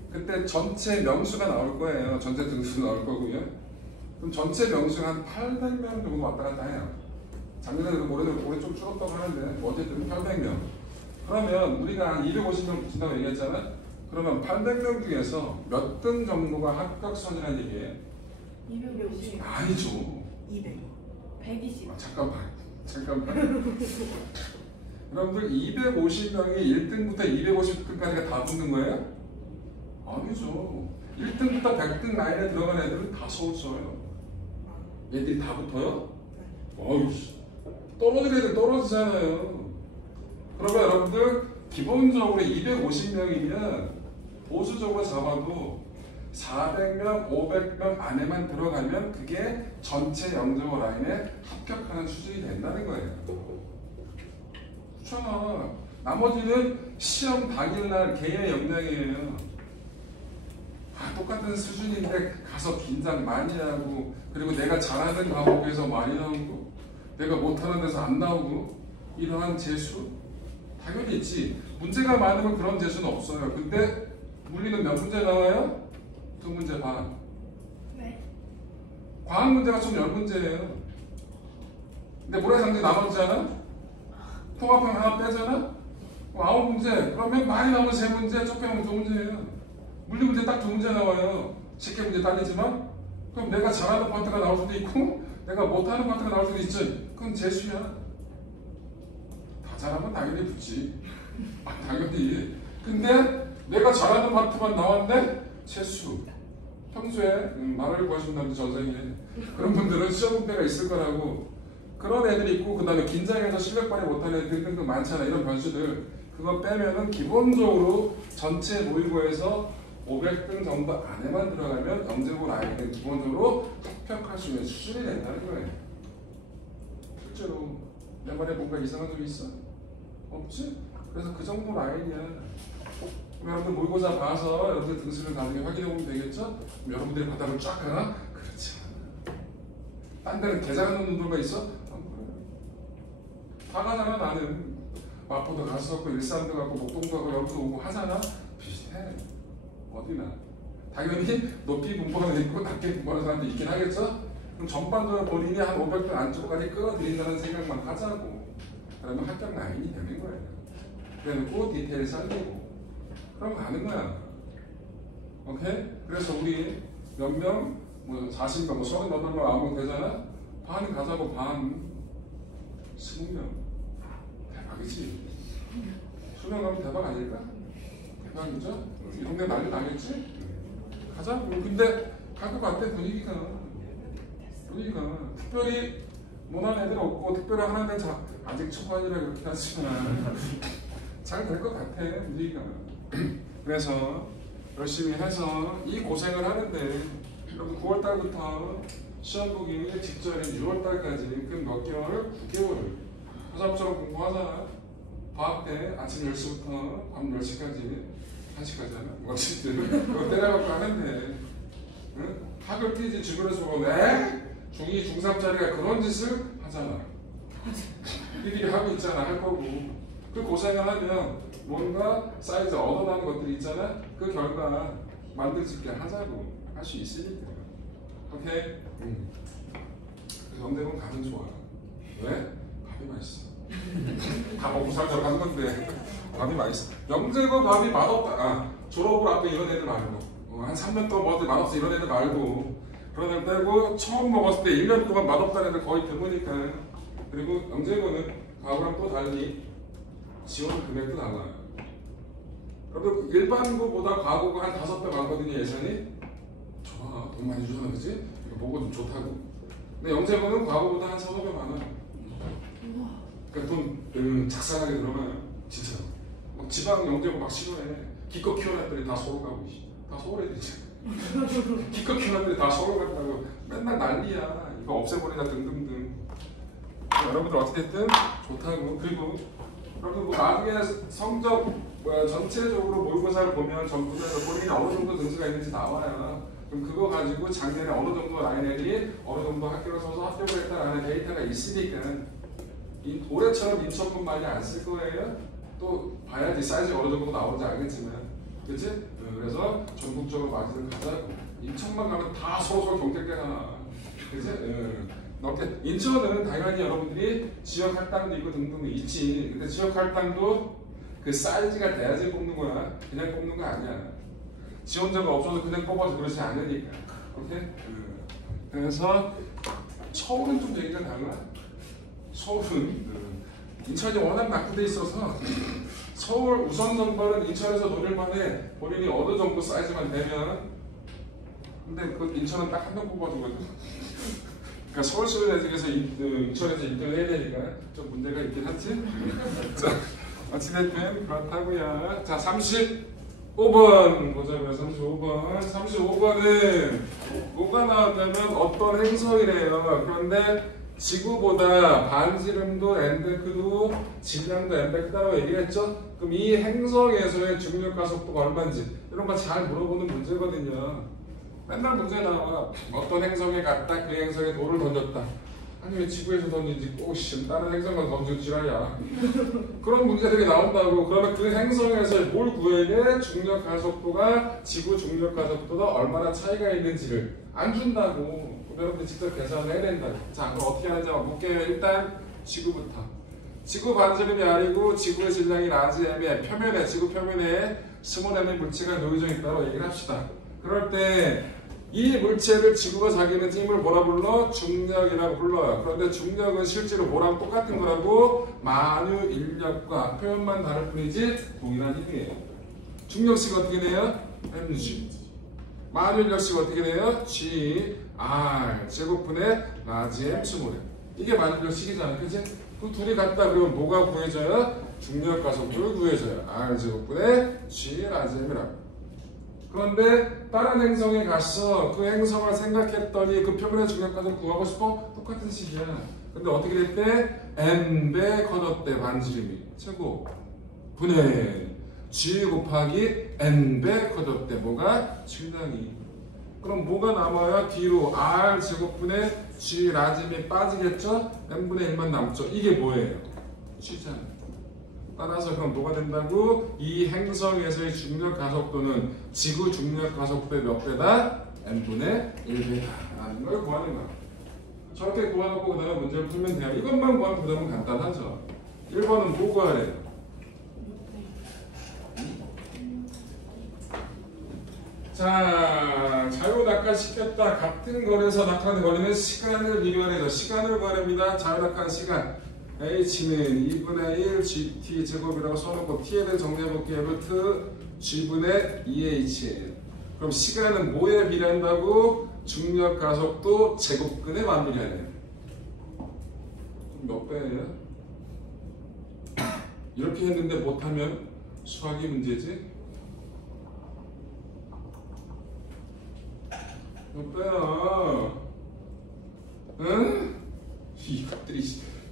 그때 전체 명수가 나올 거예요. 전체 등수 나올 거고요. 그럼 전체 명수가 한 800명 정도 왔다 갔다 해요. 작년에도 올해 좀 줄었다고 하는데 어쨌든 800명. 그러면 우리가 한 250명 붙인다고 얘기했잖아. 그러면 800명 중에서 몇 등 정도가 합격선이라는 얘기예요? 250. 아니죠. 200. 120. 잠깐만. 여러분들 250명이 1등부터 250등까지가 다 붙는 거예요? 아니죠. 1등부터 100등 라인에 들어간 애들은 다 서울 써요. 얘들이 다 붙어요? 어휴, 떨어질 애들 떨어지잖아요. 그러면 여러분들 기본적으로 250명이면 보수적으로 잡아도 400명, 500명 안에만 들어가면 그게 전체 영재고 라인에 합격하는 수준이 된다는 거예요. 그렇잖아. 나머지는 시험 당일날 개인의 역량이에요. 똑같은 수준인데 가서 긴장 많이 하고, 그리고 내가 잘하는 과목에서 많이 나오고 내가 못하는 데서 안 나오고, 이러한 재수 당연히 있지. 문제가 많으면 그런 재수는 없어요. 근데 물리는 몇 문제 나와요? 2문제 반. 네. 과학 문제가 총 10문제예요. 근데 모래상제 나머지잖아? 통합하면 하나 빼잖아? 9문제. 그러면 많이 나오면 3문제, 적게 나오면 2문제예요. 물리 문제 딱 2문제 나와요. 식계 문제 딸리지만. 그럼 내가 잘하는 파트가 나올 수도 있고 내가 못하는 파트가 나올 수도 있지. 그건 재수야. 다 잘하면 당연히 붙지. 당연히. 근데 내가 잘하는 파트만 나왔는데 재수. 평소에 말을 구하신다는 전생에 그런 분들은 시험 문제가 있을 거라고. 그런 애들이 있고, 그 다음에 긴장해서 실력 발휘 못하는 애들이 등등 많잖아. 이런 변수들. 그거 빼면은 기본적으로 전체 모의고에서 500등 정도 안에만 들어가면 영재고 라인은 기본적으로 합격할 수 있는 수준이 된다는 거예요. 실제로 내 말에 뭔가 이상한 점이 있어? 없지? 그래서 그 정도 라인이야. 여러분들 모의고사 봐서 여러분들 등수를 나중에 확인해 보면 되겠죠? 그럼 여러분들이 바닥을 쫙 가나? 그렇지 않아. 딴 데는 개장하는 놈들만 있어? 안 그래. 다 가잖아. 나는 마포도 갔었고 일산도 가고 목동도 가고 여기도 오고 하잖아. 비슷해. 어디나. 당연히 높이 공부하는 애 있고 낮게 공부하는 사람도 있긴 하겠죠? 그럼 전반적으로 본인이 한 500등 안쪽까지 끌어들인다는 생각만 하자고. 그러면 합격 라인이 되는 거예요. 그래놓고 디테일 살리고 그럼 가는 거야. 오케이? 그래서 우리 몇 명? 뭐 40명, 뭐 38명, 9명 되잖아? 반 가자고. 반 20명. 대박이지? 수명 가면 대박 아닐까? 대박이죠? 이 동네 난리 나겠지? 가자고. 근데 갈 것 같아. 분위기가 특별히 못하는 애들 없고 특별히 하는 애들 아직 초반이라 그렇게 하지만 잘 될 것 같아. 분위기가. 그래서 열심히 해서 이 고생을 하는데, 여러분 9월달부터 시험 보기 직전인 6월달까지 그 몇 개월? 9개월을 호사처럼 공부하잖아. 방학 때 아침 10시부터 밤 10시까지 1시까지 하나? 어쨌든 그거 때려갖고 하는데, 응? 학을 뛰지 주변에서 보고 네? 중2, 중3짜리가 그런 짓을 하잖아. 일일이 하고 있잖아. 할 거고. 그 고생을 하면 뭔가 사이즈 얻어나는 것들이 있잖아. 그 결과 만들 수 있게 하자고. 할 수 있으니까. 오케이? 그래서 영대건 가면 좋아. 왜? 밥이 맛있어. 다 먹고 살자고 한 건데 밥이 맛있어. 영재고 밥이 맛없다. 졸업을 앞에 이런 애들 말고, 한 3년 동안 먹었을 때 맛없어 이런 애들 말고, 그런 애들 빼고 처음 먹었을 때 1년 동안 맛없다는 애들 거의 드무니까. 그리고 영재고는 과거랑 또 달리 지원 금액도 달라요. 여러분 일반고보다 과거가 한 5배 많거든요. 예산이. 좋아. 돈 많이 주잖아. 그치? 이거 보고 좀 좋다고. 근데 영재고는 과거보다 한 4~5배 많아요. 그러니까 돈 작살나게 들어가요. 진짜. 막 지방 영재고 막 싫어해. 기껏 키워낸 애들이 다 서울 가고 다 서울 애들이지. 기껏 키워낸 애들이 다 서울 간다고 맨날 난리야. 이거 없애버리자 등등등. 여러분들 어떻게든 좋다고. 그리고 여러분 뭐 나중에 성적 전체적으로 모의고사를 보면 전부 다 본인이 어느 정도 등수가 있는지 나와요. 그럼 그거 가지고 작년에 어느 정도 라인 애들이 어느 정도 학교를 서서 합격을 했다라는 데이터가 있으니까 올해처럼 인천분 많이 안 쓸 거예요. 또 봐야지 사이즈가 어느 정도 나오는지 알겠지만, 그치? 그래서 전국적으로 마진을 가자고. 인천만 가면 다 서로 경쟁되잖아. 그치? 인천은 당연히 여러분들이 지역 할당도 있고 등등 있지. 근데 지역 할당도 그 사이즈가 돼야지 뽑는 거야. 그냥 뽑는 거 아니야. 지원자가 없어서 그냥 뽑아서 그렇지 않으니까. 오케이? 그래서 서울은 좀 얘기가 달라. 서울은 인천이 워낙 낙후돼 있어서 서울 우선 선발은 인천에서 노릴만해. 본인이 어느 정도 사이즈만 되면 근데 그 인천은 딱 한 명 뽑아주거든. 그러니까 서울시내직에서 인천에서 1등을 해야 되니까 좀 문제가 있긴 하지. 자, 어찌됐든 그렇다고요. 자, 35번 보자고요. 35번. 35번은 뭐가 나왔냐면 어떤 행성이래요. 그런데 지구보다 반지름도 n베크도 질량도 n베크다라고 얘기했죠. 그럼 이 행성에서의 중력 가속도가 얼마인지 이런 거 잘 물어보는 문제거든요. 맨날 문제 나와. 어떤 행성에 갔다 그 행성에 돌을 던졌다. 아니 왜 지구에서 던지지 꼭 다른 행성을 던지고 지랄이야. 그런 문제들이 나온다고. 그러면 그 행성에서 뭘 구해야 중력 가속도가 지구 중력 가속도가 얼마나 차이가 있는지를 안 준다고. 여러분들 직접 계산을 해야 된다고. 자, 그럼 어떻게 하는지 한번 볼게요. 일단 지구부터. 지구 반지름이 아니고 지구의 질량이 라지 m에 표면에 지구 표면에 스몰 m의 물체가 놓여져 있다고 얘기를 합시다. 그럴 때 이 물체를 지구가 자기는 힘을 뭐라 불러? 중력이라고 불러요. 그런데 중력은 실제로 뭐랑 똑같은 거라고? 만유 인력과 표현만 다를 뿐이지 동일한 힘이에요. 중력식 어떻게 돼요? mg. 만유 인력식 어떻게 돼요? g r 제곱분의 라지 m 스몰 m. 이게 만유 인력식이잖아, 그치? 그 둘이 같다 그러면 뭐가 구해져요? 중력 가속도를 구해져요. r 제곱분의 g 라지 m이라고. 그런데 다른 행성에 가서 그 행성을 생각했더니 그 표면의 중력가속도 구하고 싶어? 똑같은 식이야. 근데 어떻게 됐대? n배 걷었대 반지름이 최고 분의 g 곱하기 n배 걷었대 뭐가? 질량이. 그럼 뭐가 남아요? 뒤로 r 제곱분의 g 라짐이 빠지겠죠? n분의 1만 남죠. 이게 뭐예요? g잖아요. 따라서 그럼 뭐가 된다고? 이 행성에서의 중력 가속도는 지구 중력 가속도의 몇 배다? n분의 1배다. 이걸 구하는 거야. 저렇게 구해놓고 그 다음에 문제를 풀면 돼요. 이것만 구하면 그 다음은 간단하죠. 1번은 뭐 구하래요? 자, 자유낙하시켰다. 같은 거리에서 낙하는 거리는 시간을 비교하래요. 시간을 구하랍니다. 자유낙하한 시간. h는 2분의 1 gt 제곱이라고 써놓고 t에 대해 정리해볼게요. 루트 g분의 2h. 그럼 시간은 뭐에 비례한다고? 중력 가속도 제곱근에 만비례하네요. 몇 배예요? 이렇게 했는데 못하면 수학이 문제지? 몇 배야? 응? 이것들이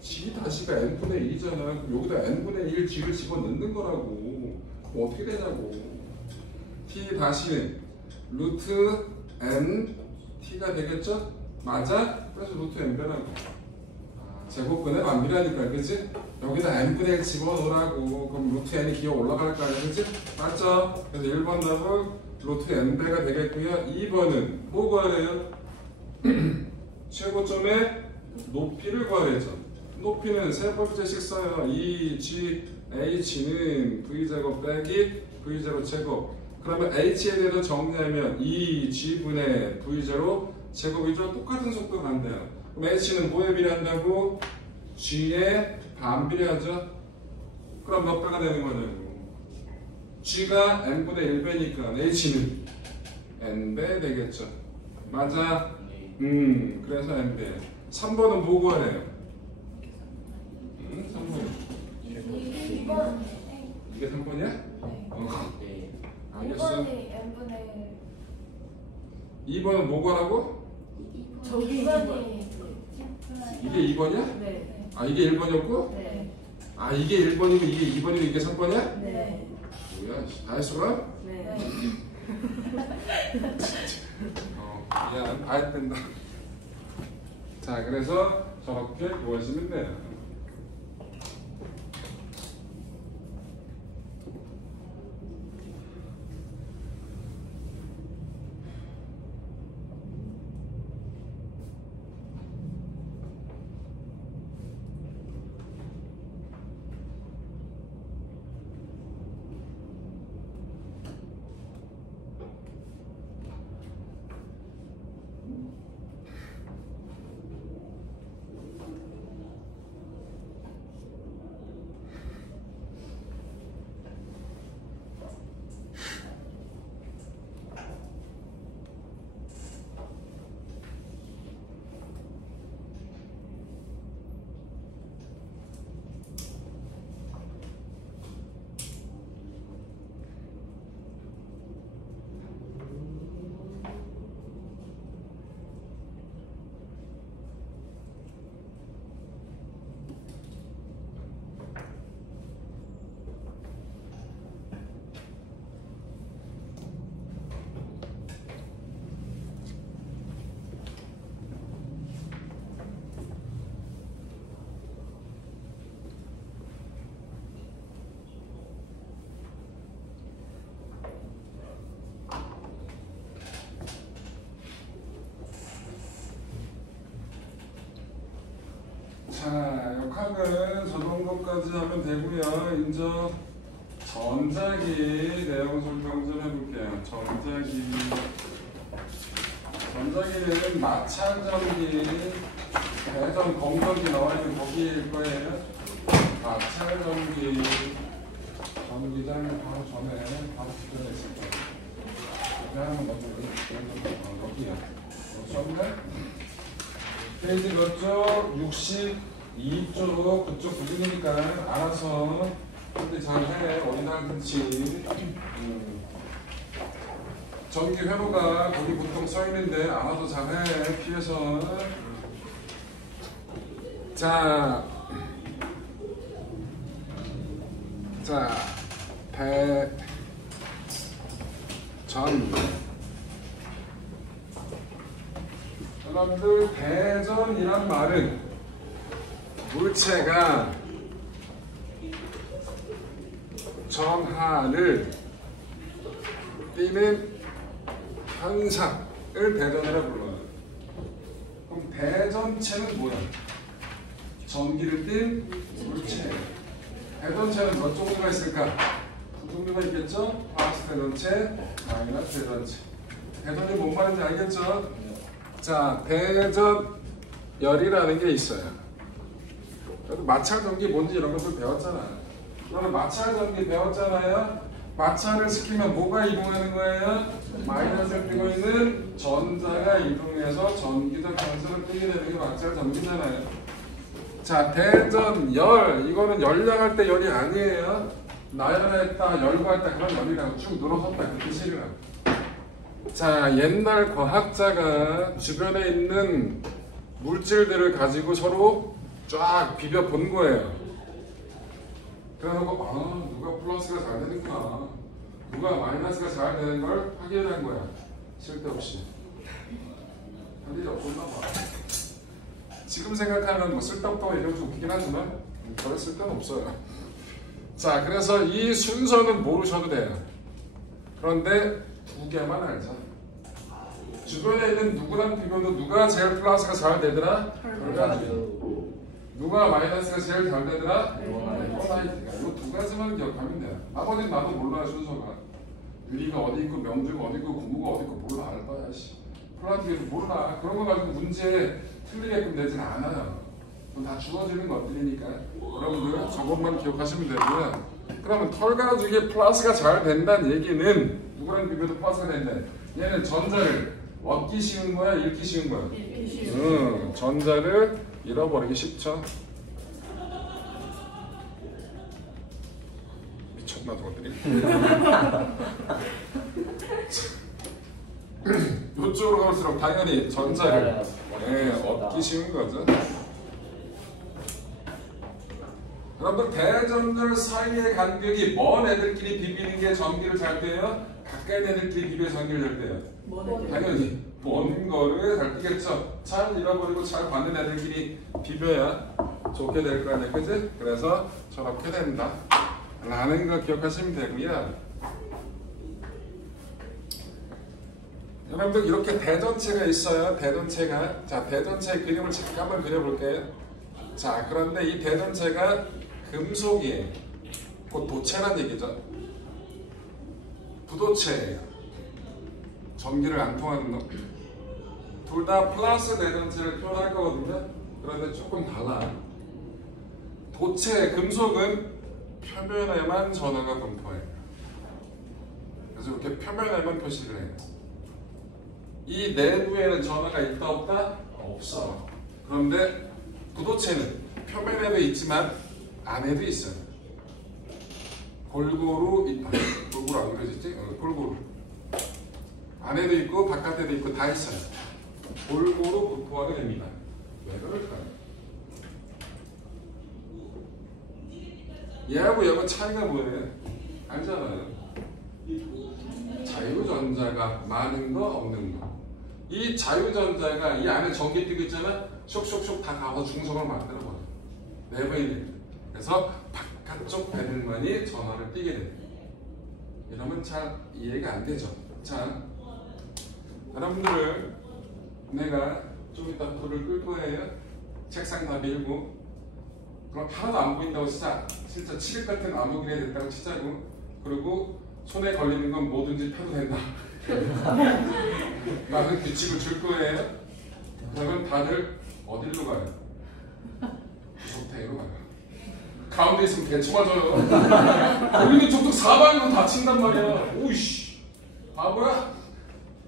g 다시가 n분의 1이잖아. 여기다 n분의 1 g를 집어넣는 거라고. 그럼 어떻게 되냐고. t 다시는 루트 n t가 되겠죠? 맞아? 그래서 루트 n배라고. 제곱근에 만비례하니까, 그치? 여기다 n분의 1 집어넣으라고. 그럼 루트 n이 기어 올라갈 거 아니야, 그치? 맞죠? 그래서 1번 답은 루트 n배가 되겠고요. 2번은 뭐 구하래요? 최고점의 높이를 구하래죠. 높이는 세 번째씩 써요. 2GH는 V제곱 빼기 V제곱 제곱. 그러면 H에 대해서 정리하면 2G분의 V0 제곱이죠. 똑같은 속도가 간대요. 그럼 H는 뭐에 비례한다고? G에 반비례하죠. 그럼 몇 배가 되는 거냐고. G가 n분의 1배니까 H는 n배 되겠죠. 맞아? 그래서 n배. 3번은 뭐 구하래요? 3번. 이게 3번이야? 네. 알겠어. 1번이 2번은 뭐 구하라고? 저기 2번이 이게 2번이야? 네. 아 이게 1번이었고? 네. 아 이게 1번이고 이게 2번이고 이게 3번이야? 네. 뭐야? 다 했어 그럼? 네. 미안. 다 했단다. 자 그래서 저렇게 구하시면 돼요. 화학은 저 정도까지 하면 되고요. 이제 전자기 내용 설명 좀 해볼게요. 전자기는 마찰전기, 대전 검전기 나와 있는 거기일 거예요. 마찰전기, 전기장 바로 전에 바로 주변에 있을 거예요. 그냥 먼저 여기야. 썼네? 페이지 몇 쪽? 62쪽 그쪽 부분이니까 알아서 근데 잘해. 어디다 그렇지. 전기 회로가 거기 보통 써있는데 알아서 잘해. 피해서. 자, 여러분들 대전이란 말은 물체가 전하를 띠는 현상을 대전이라 불러요. 그럼 대전체는 뭐야? 전기를 띤 물체. 대전체는 몇 종류가 있을까? 두 종류가 있겠죠? 플러스 대전체, 마이너스 대전체. 대전이 뭔 말인지 알겠죠? 자, 대전열이라는 게 있어요. 그래도 마찰전기 뭔지 이런 것들 배웠잖아요. 그러면 마찰전기 배웠잖아요. 마찰을 시키면 뭐가 이동하는 거예요? 마이너스를 띄고 있는 전자가 이동해서 전기적 변수를 띄게 되는 게 마찰전기잖아요. 자, 대전열, 이거는 열량할 때 열이 아니에요. 나열했다, 열거했다, 그런 열이라고 쭉 늘어섰다, 그 뜻이라고. 자, 옛날 과학자가 주변에 있는 물질들을 가지고 서로 쫙 비벼 본 거예요. 그래놓고 누가 플러스가 잘 되는구나, 누가 마이너스가 잘 되는 걸 확인한 거야. 쓸데없이 할 일이 없었나 봐. 지금 생각하면 뭐 쓸데없다고 얘기하면 좀 웃기긴 하지만 별로 쓸데는 없어요. 자, 그래서 이 순서는 모르셔도 돼요. 그런데 두 개만 알자. 주변에 있는 누구랑 비교도 누가 제일 플러스가 잘 되더라? 누가 마이너스가 제일 잘 되더라? 폴라이트가. 이 두 가지만 기억하면 돼요. 나머지는 나도 몰라요. 순서가 유리가 어디 있고 명주가 어디 있고 구구가 어디 있고 몰라. 알 거야. 폴라이트도 몰라. 그런 거 가지고 문제 틀리게끔 되진 않아요. 다 주어지는 것들이니까 여러분들 저것만 기억하시면 되고요. 그러면 털 가죽이 플러스가 잘 된다는 얘기는 누구랑 비교도 플러스가 된다. 얘는 전자를 얻기 쉬운 거야, 잃기 쉬운 거야? 잃기 쉬운. 전자를 잃어버리기 쉽죠. 미쳤나 저것들이? 이쪽으로 갈수록 당연히 전자를 얻기 쉬운 거죠. 여러분들 대전열 사이의 간격이 먼 애들끼리 비비는 게 전기를 잘 떼요? 가까이 애들끼리 비벼 전기를 잘 떼요? 당연히 먼 거를 잘 떼겠죠. 잘 잃어버리고 잘 받는 애들끼리 비벼야 좋게 될 거 아니에요, 그지? 그래서 저렇게 된다 라는 거 기억하시면 되고요. 여러분들 이렇게 대전체가 있어요. 대전체가. 자, 대전체 그림을 잠깐만 그려볼게요. 자, 그런데 이 대전체가 금속이에요. 곧 도체란 얘기죠. 부도체예요. 전기를 안 통하는 거. 둘 다 플러스 대전체를 표현할 거거든요. 그런데 조금 달라. 도체, 금속은 표면에만 전하가 분포해요. 그래서 이렇게 표면에만 표시를 해요. 이 내부에는 전하가 있다 없다? 없어. 그런데 부도체는 표면에도 있지만 안에도 있어요. 골고루 있다. 골고루 안 그려지지? 골고루. 안에도 있고 바깥에도 있고 다 있어요. 골고루 분포하게 됩니다. 왜 그럴까요? 얘하고 얘하고 차이가 뭐예요? 알잖아요. 자유전자가 많은 거 없는 거. 이 자유전자가 이 안에 전기 뛰고 있잖아. 쇽쇽쇽 다 가서 중성을 만들어버려. 내부에 있는. 그래서 바깥쪽 배들만이 전화를 띄게 돼. 이러면 잘 이해가 안 되죠. 자, 여러분들을 내가 좀 이따 불을 끌 거예요. 책상 다 밀고 그럼 하나도 안 보인다고 진짜 칠흑 같은 암흑이래 됐다고 치자고. 그리고 손에 걸리는 건 뭐든지 펴도 된다. 나는 규칙을 줄 거예요. 그러면 다들 어디로 가요? 구석탱이로 가요. 가운데 있으면 개쳐 맞아요. 우리는 저쪽 사방으로 다친단 말이야. 오이씨, 바보야?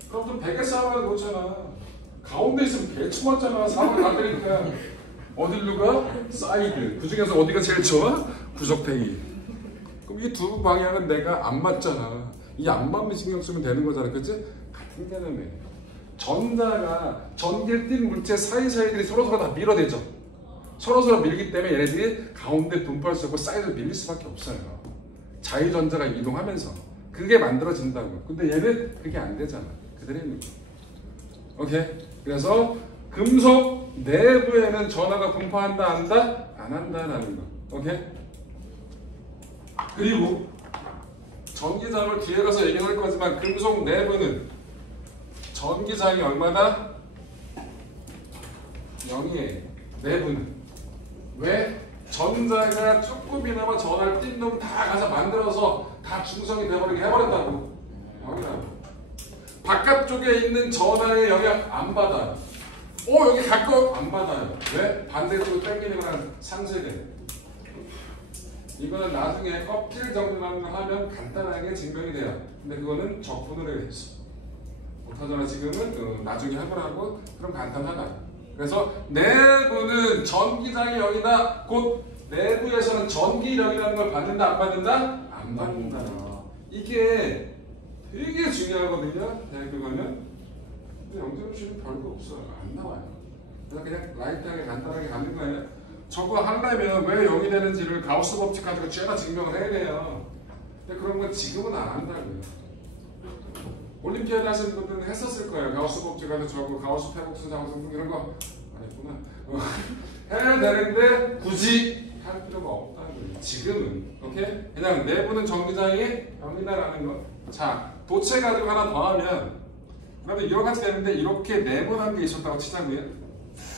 그럼 좀 베개 싸움하는 거잖아. 가운데 있으면 개쳐 맞잖아. 사방 가니까 어디로 가? 사이드. 그 중에서 어디가 제일 좋아? 구석탱이. 그럼 이 두 방향은 내가 안 맞잖아. 이 안 맞는 신경 쓰면 되는 거잖아, 그치? 같은 개념이에요. 전자가 전기를 띤 물체 사이사이들이 서로서로 다 밀어대죠. 서로서로 밀기 때문에 얘네들이 가운데 분포할 수 없고 사이드로 밀릴 수밖에 없어요. 자유전자가 이동하면서 그게 만들어진다고. 근데 얘는 그게 안 되잖아. 그대로 있는 거. 오케이? 그래서 금속 내부에는 전하가 분포한다, 안 한다? 안 한다라는 거. 오케이? 그리고 전기장을 뒤에 가서 얘기할 거지만 금속 내부는 전기장이 얼마나? 0이에요. 내부는. 왜? 전자가 조금이나마 전화를 띈 놈 다 가서 만들어서 다 중성이 돼버리게 해버린다고. 0이라고. 바깥쪽에 있는 전화의 영향 안 받아요. 여기 가까워? 안 받아요. 왜? 반대쪽으로 당기는 거랑 상쇄돼. 이거는 나중에 껍질 정리라는 거 하면 간단하게 증명이 돼요. 근데 그거는 적분으로 돼 있어. 못하잖아 지금은. 나중에 해보라고. 그럼 간단하다. 그래서 내부는 전기장이 여기다. 곧 내부에서는 전기력이라는 걸 받는다 안 받는다? 안 받는다. 이게 되게 중요하거든요. 대학교 가면. 근데 영재로 씨는 별거 없어요. 안 나와요. 그냥 라이트하게 간단하게 가는 거예요. 저거 하려면 왜 0이 되는지를 가우스 법칙 가지고 쥐어다 증명을 해야 돼요. 근데 그런 건 지금은 안 한다고요. 올림피아드 하시는 분들은 했었을 거예요. 가우스 법칙 가지고 저거 가우스 페복스 장성분 이런 거 안 했구나. 해야 되는데 굳이 할 필요가 없다고요. 지금은. 오케이? 그냥 내부는 전기장이 0이다라는 거. 자, 도체 가지고 하나 더 하면 그러면 이런 같이 되는데 이렇게 네모난 게 있었다고 치자고요.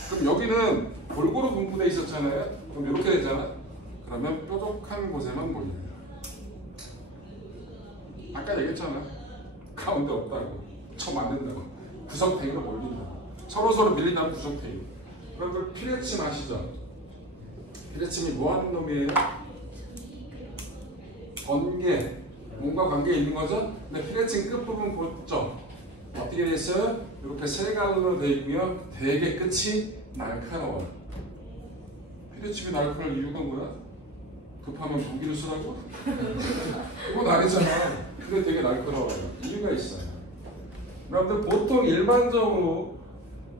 그럼 여기는 골고루 분포되어 있었잖아요. 그럼 이렇게 되잖아. 그러면 뾰족한 곳에만 몰려요. 아까 얘기했잖아. 가운데 없다고. 쳐 만든다고. 구석탱이로 몰린다고. 서로서로 밀린다면 구석탱이. 그럼 그 피레침 아시죠? 피레침이 뭐 하는 놈이에요? 번개. 뭔가 관계에 있는 거죠? 근데 피레침 끝부분 보죠? 어떻게 돼 있어요? 이렇게 세 갈로 되어 있고요. 되게 끝이 날카로워요. 피레침이 날카로울 이유가 뭐야? 급하면 전기를 쓰라고? 그건 아니잖아. 근데 되게 날카로워요. 이유가 있어요. 여러분들 보통 일반적으로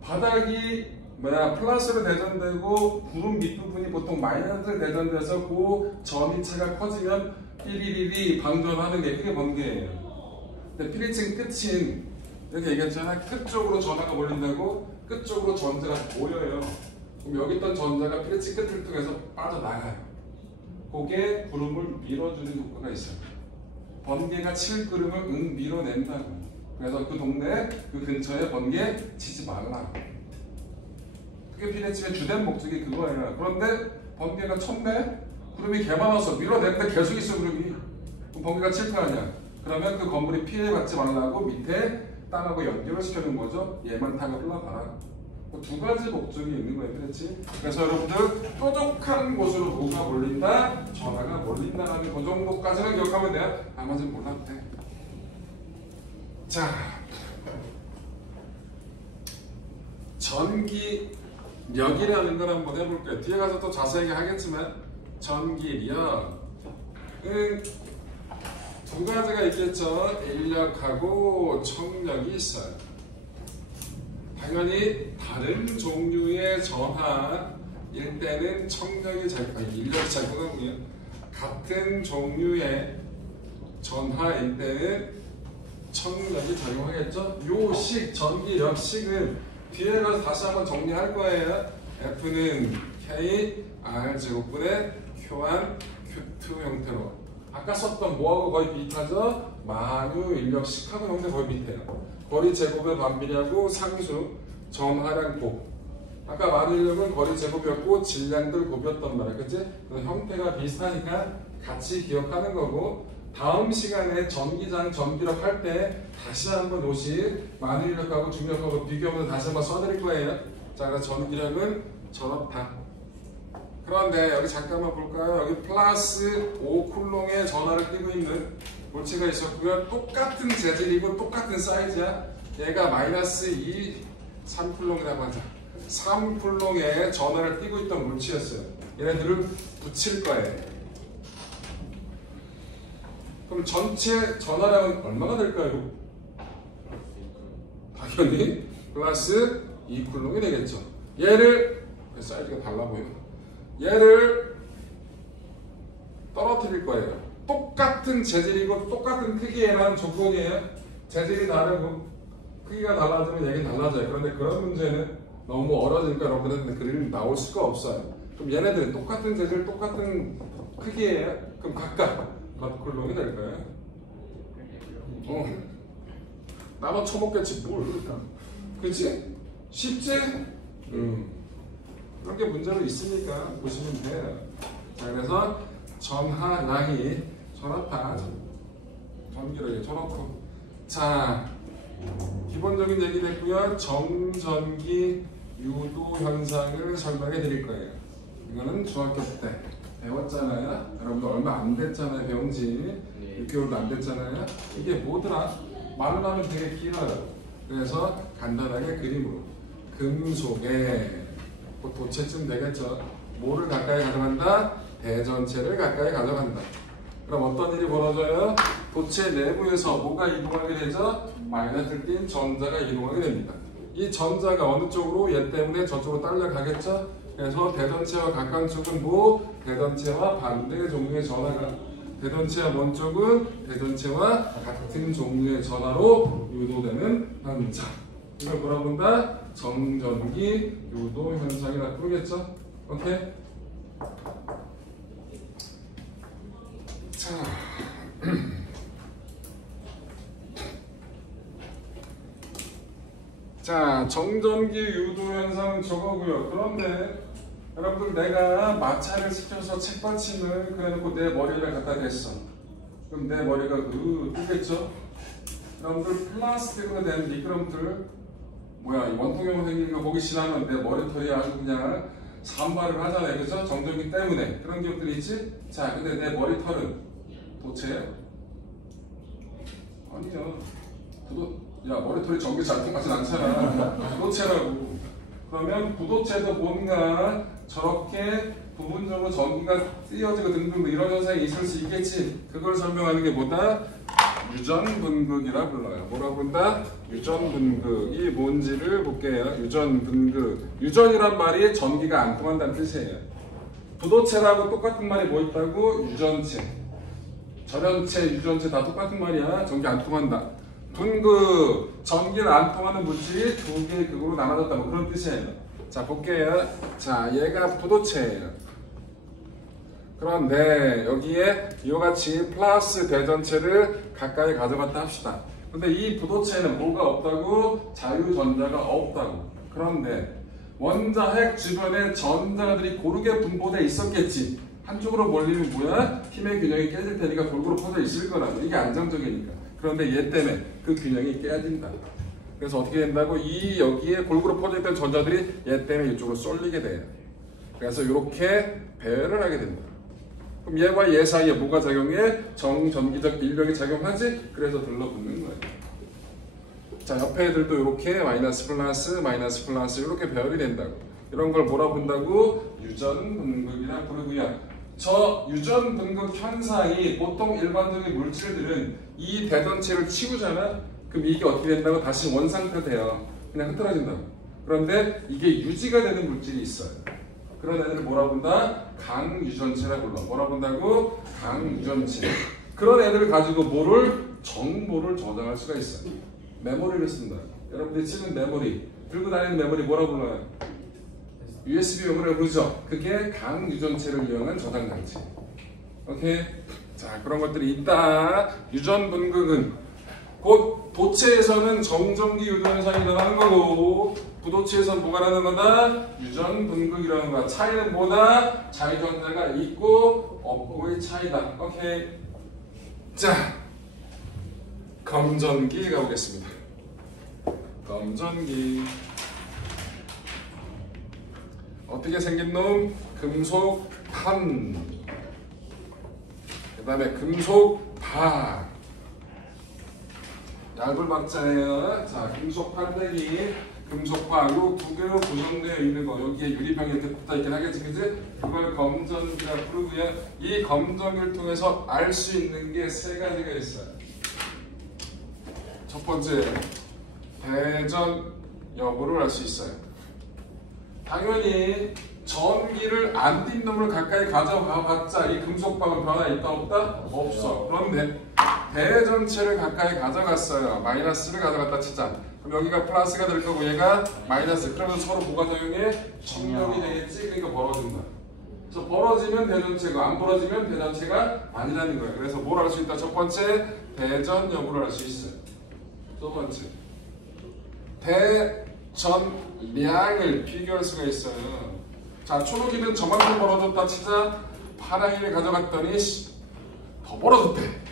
바닥이 플러스로 대전되고 구름 밑부분이 보통 마이너스로 대전돼서 그 점인체가 커지면 삐리리리 방전하는 게 그게 번개예요. 근데 피레침 끝인 이렇게 얘기했잖아. 끝쪽으로 전하가 몰린다고. 끝쪽으로 전자가 모여요. 그럼 여기 있던 전자가 피레침 끝을 통해서 빠져나가요. 그게 구름을 밀어주는 효과가 있어요. 번개가 칠 구름을 밀어낸다고. 그래서 그 동네 그 근처에 번개 치지 말라고. 그게 피레침의 주된 목적이 그거예요. 그런데 번개가 쳤네? 구름이 개 많아서 밀어내는데 계속 있어 구름이. 그럼 번개가 칠 거 아니야. 그러면 그 건물이 피해받지 말라고 밑에 땅하고 연결을 시켜놓은 거죠. 얘만 타고 흘러가라. 두 가지 목적이 있는 거예요. 그렇지? 그래서 여러분들 뾰족한 곳으로 뭐가 몰린다, 전하가 몰린다라는 그 정도까지는 기억하면 돼요. 나머지는 몰라도 돼. 자, 전기력이라는 걸 한번 해볼게요. 뒤에 가서 또 자세하게 하겠지만 전기력은 두 가지가 있겠죠. 인력하고 청력이 있어요. 당연히 다른 종류의 전하일 때는 청력이 인력이 작동하고요. 같은 종류의 전하일 때는 청력이 작용하겠죠. 요 식, 전기력식은 뒤에 가서 다시 한번 정리할 거예요. F는 K, R 제곱분의 Q1, Q2 형태로. 아까 썼던 뭐하고 거의 비슷하죠? 만유, 인력식하고 형태 거의 비슷해요. 거리 제곱의 반비례하고 상수, 전하량 곱. 아까 마루 인력은 거리 제곱이었고 질량들 곱이었단 말이야. 그치? 그래서 형태가 비슷하니까 같이 기억하는 거고 다음 시간에 전기장 전기력 할 때 다시 한번 옷이 마루 인력하고 중력하고 비교하면서 다시 한번 써드릴 거예요. 자, 그래서 전기력은 저렇다. 그런데 여기 잠깐만 볼까요? 여기 플러스 5쿨롱의 전하를 띄고 있는 물체가 있었고요. 똑같은 재질이고 똑같은 사이즈야. 얘가 마이너스 3쿨롱이라고 하자. 3쿨롱의 전하를 띄고 있던 물체였어요. 얘네들을 붙일 거예요. 그럼 전체 전하량은 얼마가 될까요? 당연히 플러스 2쿨롱이 되겠죠. 얘를 사이즈가 달라 보여. 얘를 떨어뜨릴 거예요. 똑같은 재질이고 똑같은 크기에만 조건이에요. 재질이 다르고 크기가 달라지면 얘기는 달라져요. 그런데 그런 문제는 너무 어려지니까 여러분들은 그림이 나올 수가 없어요. 그럼 얘네들은 똑같은 재질, 똑같은 크기예요. 그럼 각각 몇 쿨롱이 될까요? 나만 처먹겠지 뭘. 그치? 쉽지? 그런 게 문제로 있으니까 보시면 돼요. 자, 그래서 전하량이 저렇다. 전기력이 저렇고. 자, 기본적인 얘기 됐고요. 정전기 유도 현상을 설명해 드릴 거예요. 이거는 중학교 때 배웠잖아요. 여러분들 얼마 안 됐잖아요. 배운 지 6개월도 안 됐잖아요. 이게 뭐더라? 말로 하면 되게 길어요. 그래서 간단하게 그림으로 금속에 도체쯤 되겠죠. 뭐를 가까이 가져간다? 대전체를 가까이 가져간다. 그럼 어떤 일이 벌어져요? 도체 내부에서 뭐가 이동하게 되죠? 마그네틱 띈 전자가 이동하게 됩니다. 이 전자가 어느 쪽으로? 얘 때문에 저쪽으로 딸려가겠죠? 그래서 대전체와 가까운 쪽은 뭐? 대전체와 반대 종류의 전하가, 대전체와 먼 쪽은 대전체와 같은 종류의 전하로 유도되는 현상. 이걸 뭐라 본다? 정전기 유도 현상이라고 부르겠죠? 오케이? 자, 자, 정전기 유도 현상은 저거고요. 그런데 여러분들 내가 마찰을 시켜서 책받침을 그래놓고 내 머리를 갖다 댔어. 그럼 내 머리가 뜨겠죠? 여러분들 플라스틱으로 된 미끄럼틀 뭐야 이 원통형으로 생긴 거 보기 싫으면 내 머리털이 아주 그냥 산발을 하잖아요. 그죠? 정전기 때문에 그런 기업들이 있지? 자, 근데 내 머리털은 도체예요? 아니요. 야, 머리털이 전기 잘 통하진 않잖아. 부도체라고. 그러면 부도체도 뭔가 저렇게 부분적으로 전기가 띄어지고 등등 이런 현상이 있을 수 있겠지. 그걸 설명하는 게 뭐다? 유전분극이라 불러요. 뭐라고 본다? 유전분극. 이 뭔지를 볼게요. 유전분극. 유전이란 말이 전기가 안 통한다는 뜻이에요. 부도체라고 똑같은 말이 뭐 있다고? 유전체. 절연체, 유전체 다 똑같은 말이야. 전기 안 통한다. 분극. 전기를 안 통하는 물질이 두 개의 극으로 나눠졌다. 뭐 그런 뜻이에요. 자, 볼게요. 자, 얘가 부도체예요. 그런데 여기에 이와 같이 플러스 대전체를 가까이 가져갔다 합시다. 근데 이 부도체에는 뭐가 없다고? 자유전자가 없다고. 그런데 원자핵 주변에 전자들이 고르게 분포되어 있었겠지. 한쪽으로 몰리면 뭐야? 힘의 균형이 깨질 테니까 골고루 퍼져 있을 거라고. 이게 안정적이니까. 그런데 얘 때문에 그 균형이 깨진다. 그래서 어떻게 된다고? 이 여기에 골고루 퍼져 있던 전자들이 얘 때문에 이쪽으로 쏠리게 돼요. 그래서 이렇게 배열을 하게 됩니다. 그럼 얘와 얘 사이에 뭐가 작용해? 정전기적 인력이 작용하지? 그래서 들러붙는 거예요. 자, 옆에 애들도 이렇게 마이너스 플러스 이렇게 배열이 된다고. 이런 걸 뭐라 본다고? 유전분극이라 부르고요. 저 유전분극 현상이 보통 일반적인 물질들은 이 대전체를 치우잖아? 그럼 이게 어떻게 된다고? 다시 원상태 돼요. 그냥 흐트러진다고. 그런데 이게 유지가 되는 물질이 있어요. 그런 애들을 뭐라 본다? 강유전체라 불러. 뭐라 본다고? 강유전체. 그런 애들을 가지고 정보를 저장할 수가 있어요. 메모리를 쓴다. 여러분들이 찍은 메모리, 들고 다니는 메모리 뭐라 불러요? USB 메모리라고 부르죠. 그게 강유전체를 이용한 저장 장치. 오케이? 자, 그런 것들이 있다. 유전분극은 곧 도체에서는 정전기 유도현상이 일어나는 거고 부도체에서는 뭐가 나는 거다? 유전분극이라는 거야. 차이는 뭐다? 자유전자가 있고 없고의 차이다. 오케이. 자, 검전기 가보겠습니다. 검전기 어떻게 생긴 놈? 금속판, 그 다음에 금속박, 얇은 박자예요. 자, 금속판대기, 금속박, 요 두 개로 구성되어 있는 거, 여기에 유리병이 이렇게 붙어 있긴 하겠지, 그지? 그걸 검전기라 부르고요. 이 검전기를 통해서 알 수 있는 게 세 가지가 있어요. 첫 번째, 대전 여부를 알 수 있어요. 당연히 전기를 안 띈 놈을 가까이 가져가봤자 이 금속박은 변화 있다 없다? 없어. 그런데 대전체를 가까이 가져갔어요. 마이너스를 가져갔다 치자. 그럼 여기가 플러스가 될 거고 얘가 마이너스. 그러면 서로 뭐가 작용해? 정력이 되겠지. 그러니까 벌어진다. 그래서 벌어지면 대전체고 안 벌어지면 대전체가 아니라는 거예요. 그래서 뭘 알 수 있다? 첫 번째, 대전 여부를 알 수 있어요. 두 번째, 대전량을 비교할 수가 있어요. 자, 초록이는 저만큼 벌어졌다 치자. 파랑이를 가져갔더니 더 벌어졌대.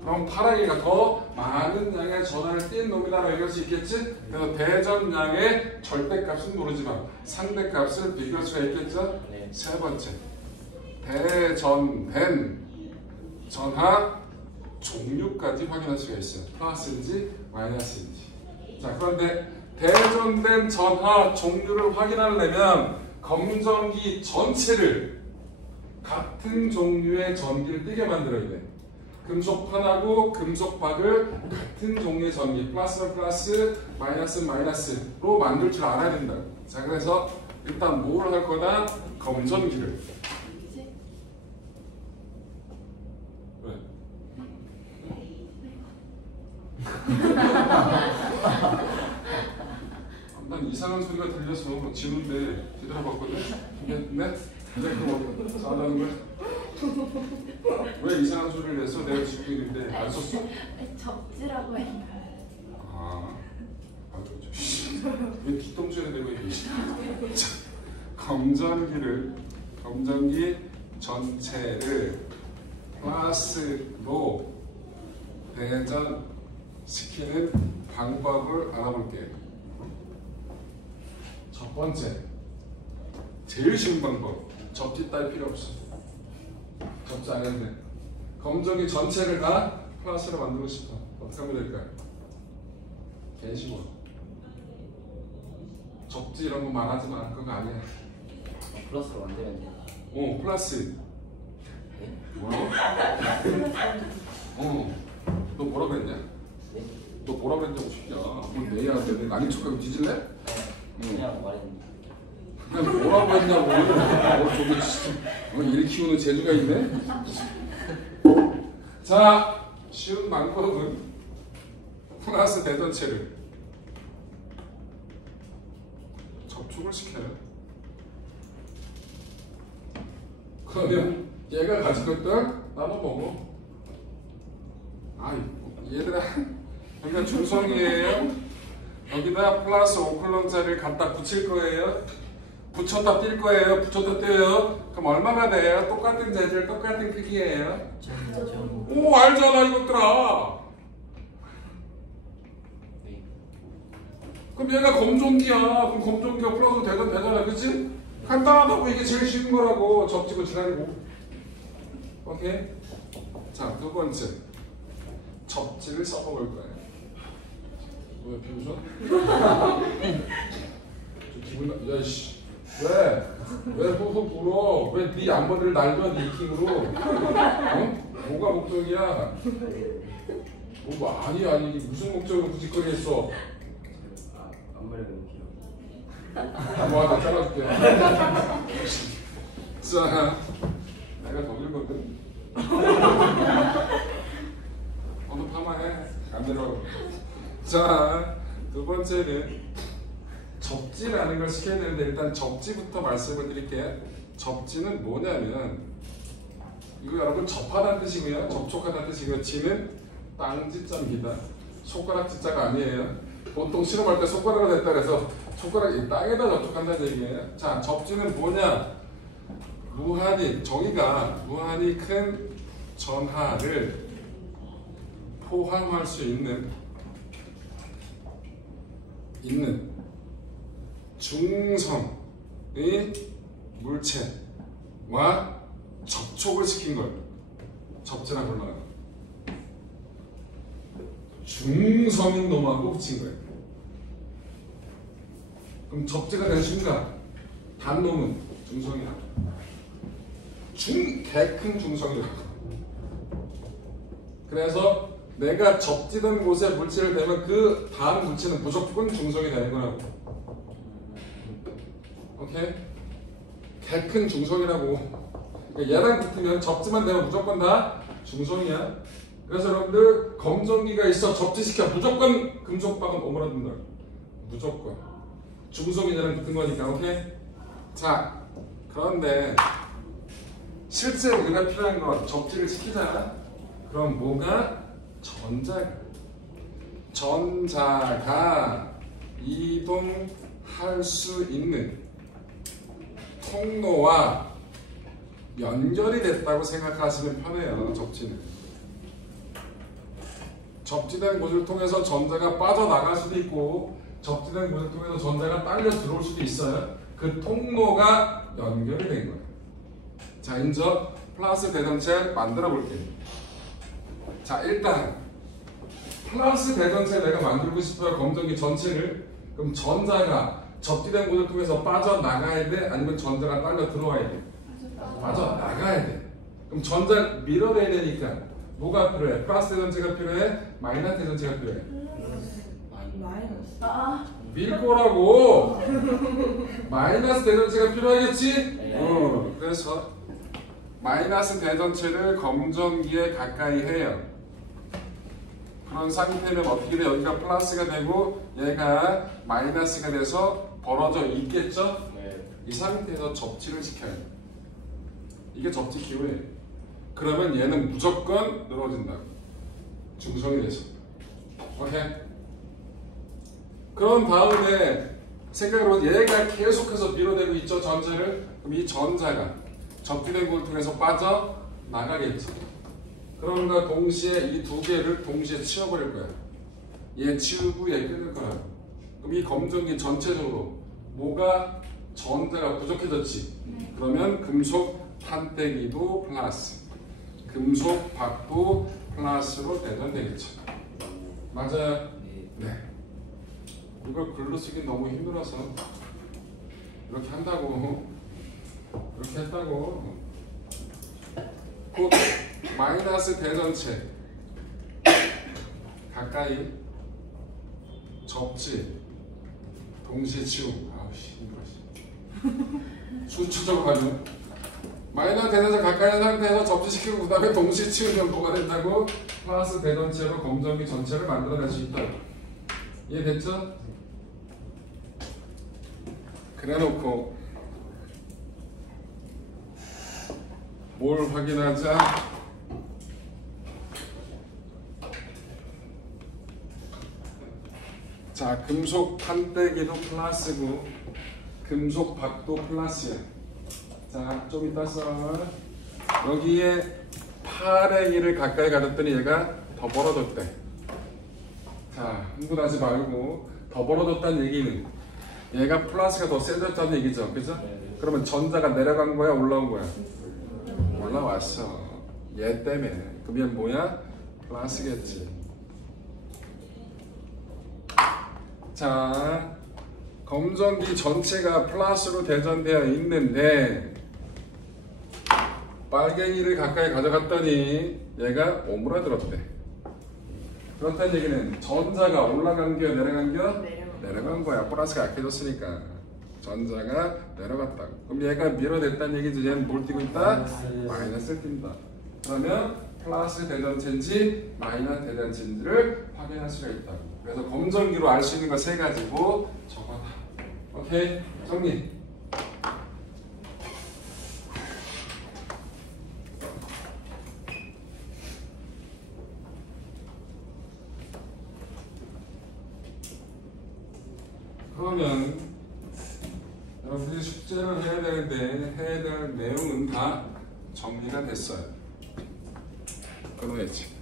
그럼 파랑이가 더 많은 양의 전하를 띈 놈이다라고 얘기할 수 있겠지? 그래서 대전량의 절대값은 모르지만 상대값을 비교할 수가 있겠죠? 네. 세 번째, 대전된 전하 종류까지 확인할 수가 있어요. 플러스인지 마이너스인지. 자, 그런데 대전된 전하 종류를 확인하려면 검전기 전체를 같은 종류의 전기를 띠게 만들어야 돼. 금속판하고 금속박을 같은 종류의 전기, 플러스는 플러스, 마이너스는 마이너스로 만들 줄 알아야 된다. 자, 그래서 일단 뭘 할 거다? 검전기를. 왜? 난 이상한 소리가 들려서 지우는데 뒤돌아봤거든? 네? 이제 그거 싸다는 거야? 왜 이상한 소리를 냈어? 내가 지우고 있는데 안 썼어? 접지라고 했나요? 아, 왜 뒷동전에 대고 있니? 자, 검전기 전체를 플러스로 대전시키는 방법을 알아볼게요. 첫 번째, 제일 쉬운 방법. 접지 딸 필요 없어. 접지 안 해도 돼. 검전기 전체를 다 플러스로 만들고 싶어. 어떻게 하면 될까요? 개 쉬워. 접지 이런 거 말하지 마. 그거 아니야. 플러스로 만들면 돼. 플러스. 네? 뭐라고? 너 뭐라 그랬냐? 네? 너 뭐라 그랬냐고 싶냐? 뭘 내야 돼? 아닌 척하고 뒤질래? 그냥 말했는데. 그냥 뭐라고 했냐고. 저기 일 키우는 재주가 있네. 자, 쉬운 방법은 플러스 대전체를 접촉을 시켜요. 그러면 얘가 가진 것들 나눠 먹어. 아이, 얘들아, 여기가 중성이에요. 여기다 플러스 5쿨럼짜리를 갖다 붙일 거예요. 붙였다 뛸 거예요. 붙였다 떼요. 그럼 얼마나 돼요? 똑같은 재질, 똑같은 크기예요. 오, 알잖아 이것들아. 네. 그럼 얘가 검전기야. 그럼 검전기가 플러스 되잖아, 그치? 간단하다고. 이게 제일 쉬운 거라고. 접지고 지랄이고. 오케이? 자, 두 번째, 접지를 써먹을 거예요. 왜 비웃어? 저 기분 나, 야이씨. 왜 후후 불어? 왜 네 양머리를 날려, 네 킹으로? 어? 뭐가 목적이야? 뭐 아니 이게 무슨 목적으로 굳이 거리 했어? 앞머리가 너무 길어. 나 잘라줄게. 자, 내가 더 길거든. 너도 파마해. 안 들어. 자, 두 번째는 접지라는 걸 시켜야 되는데 일단 접지부터 말씀을 드릴게요. 접지는 뭐냐면 이거 여러분 접하다는 뜻이고요. 접촉하다는 뜻이고요. 지는 땅지점기다. 손가락 짓자가 아니에요. 보통 실험할 때 손가락을 댔다 그래서 손가락이 땅에다 접촉한다는 얘기예요. 자, 접지는 뭐냐? 정의가 무한히 큰 전하를 포함할 수 있는 중성의 물체와 접촉을 시킨 걸 접지라고 불러요. 중성인 놈하고 붙인 거예요. 그럼 접지가 된 순간 단놈은 중성이야. 개큰 중성이라고. 그래서 내가 접지된 곳에 물체를 대면 그 다음 물체는 무조건 중성이 되는 거라고. 오케이? 개큰 중성이라고. 그러니까 얘랑 붙으면 접지만 되면 무조건 다 중성이야. 그래서 여러분들 검정기가 있어 접지시켜 무조건 금속박은 오므라든다. 무조건. 중성이랑 붙은 거니까. 오케이? 자, 그런데 실제 우리가 필요한 건 접지를 시키잖아. 그럼 뭐가? 전자가 이동할 수 있는 통로와 연결이 됐다고 생각하시면 편해요. 접지는. 접지된 곳을 통해서 전자가 빠져나갈 수도 있고 접지된 곳을 통해서 전자가 딸려 들어올 수도 있어요. 그 통로가 연결이 된 거예요. 자, 이제 플러스 대전체 만들어 볼게요. 자, 일단 플러스 대전체 내가 만들고 싶어요. 검정기 전체를. 그럼 전자가 접지된 곳을 통해서 빠져나가야 돼? 아니면 전자가 딸려 들어와야 돼? 빠져나가야 돼. 그럼 전자 밀어내야 되니까 뭐가 필요해? 플러스 대전체가 필요해? 마이너스 대전체가 필요해? 아, 밀 거라고. 마이너스 대전체가 필요하겠지? 네. 그래서 마이너스 대전체를 검정기에 가까이 해요. 그런 상태면 어떻게 돼? 여기가 플러스가 되고 얘가 마이너스가 돼서 벌어져 있겠죠? 네. 이 상태에서 접지를 시켜요. 이게 접지 기호예요. 그러면 얘는 무조건 늘어진다. 중성이 돼서. 오케이? 그런 다음에 생각해보면 얘가 계속해서 밀어내고 있죠, 전자를. 그럼 이 전자가 접지된 곳을 통해서 빠져나가겠죠. 그럼과 동시에 이 두 개를 동시에 치워버릴 거야. 얘 치우고 얘 끊을 거야. 그럼 이 검정기 전체적으로 뭐가 전자가 부족해졌지. 그러면 금속 판때기도 플러스, 금속 박도 플러스로 대전되겠죠. 맞아요? 네. 이걸 글로 쓰기 너무 힘들어서 이렇게 한다고. 이렇게 했다고. 곧 마이너스 대전체 가까이 접지 동시에 치우고. 아우씨 힘들어. 순차적으로 가면 마이너스 대전체 가까이 한 상태에서 접지시키고 그 다음에 동시에 치우면 뭐가 된다고? 플러스 대전체로 검정기 전체를 만들어낼 수 있다. 이해됐죠? 그래놓고 뭘 확인하자? 자, 금속 판때기도 플러스고 금속 박도 플러스야. 자, 좀 이따 써. 여기에 8의 1을 가까이 가졌더니 얘가 더 벌어졌대. 자, 흥분하지 말고 더 벌어졌다는 얘기는 얘가 플러스가 더 세졌다는 얘기죠. 그죠? 그러면 전자가 내려간 거야? 올라온 거야? 올라왔어. 얘 때문에. 그럼 얘는 뭐야? 플러스겠지. 자, 검정기 전체가 플러스로 대전되어 있는데 빨갱이를 가까이 가져갔더니 얘가 오므라들었대. 그렇다는 얘기는 전자가 올라간 게 내려간 게? 내려간 거야. 플러스가 약해졌으니까 전자가 내려갔다고. 그럼 얘가 밀어냈다는 얘기지. 얘는 뭘 띄고 있다? 마이너스를 띈다. 그러면 플러스 대전체인지 마이너스 대전체인지를 확인할 수가 있다고. 그래서 검정기로 알 수 있는 거 세 가지고 저거다. 오케이? 정리. 그러면 여러분들이 숙제를 해야 되는데 해야 될 내용은 다 정리가 됐어요. 끊어야지.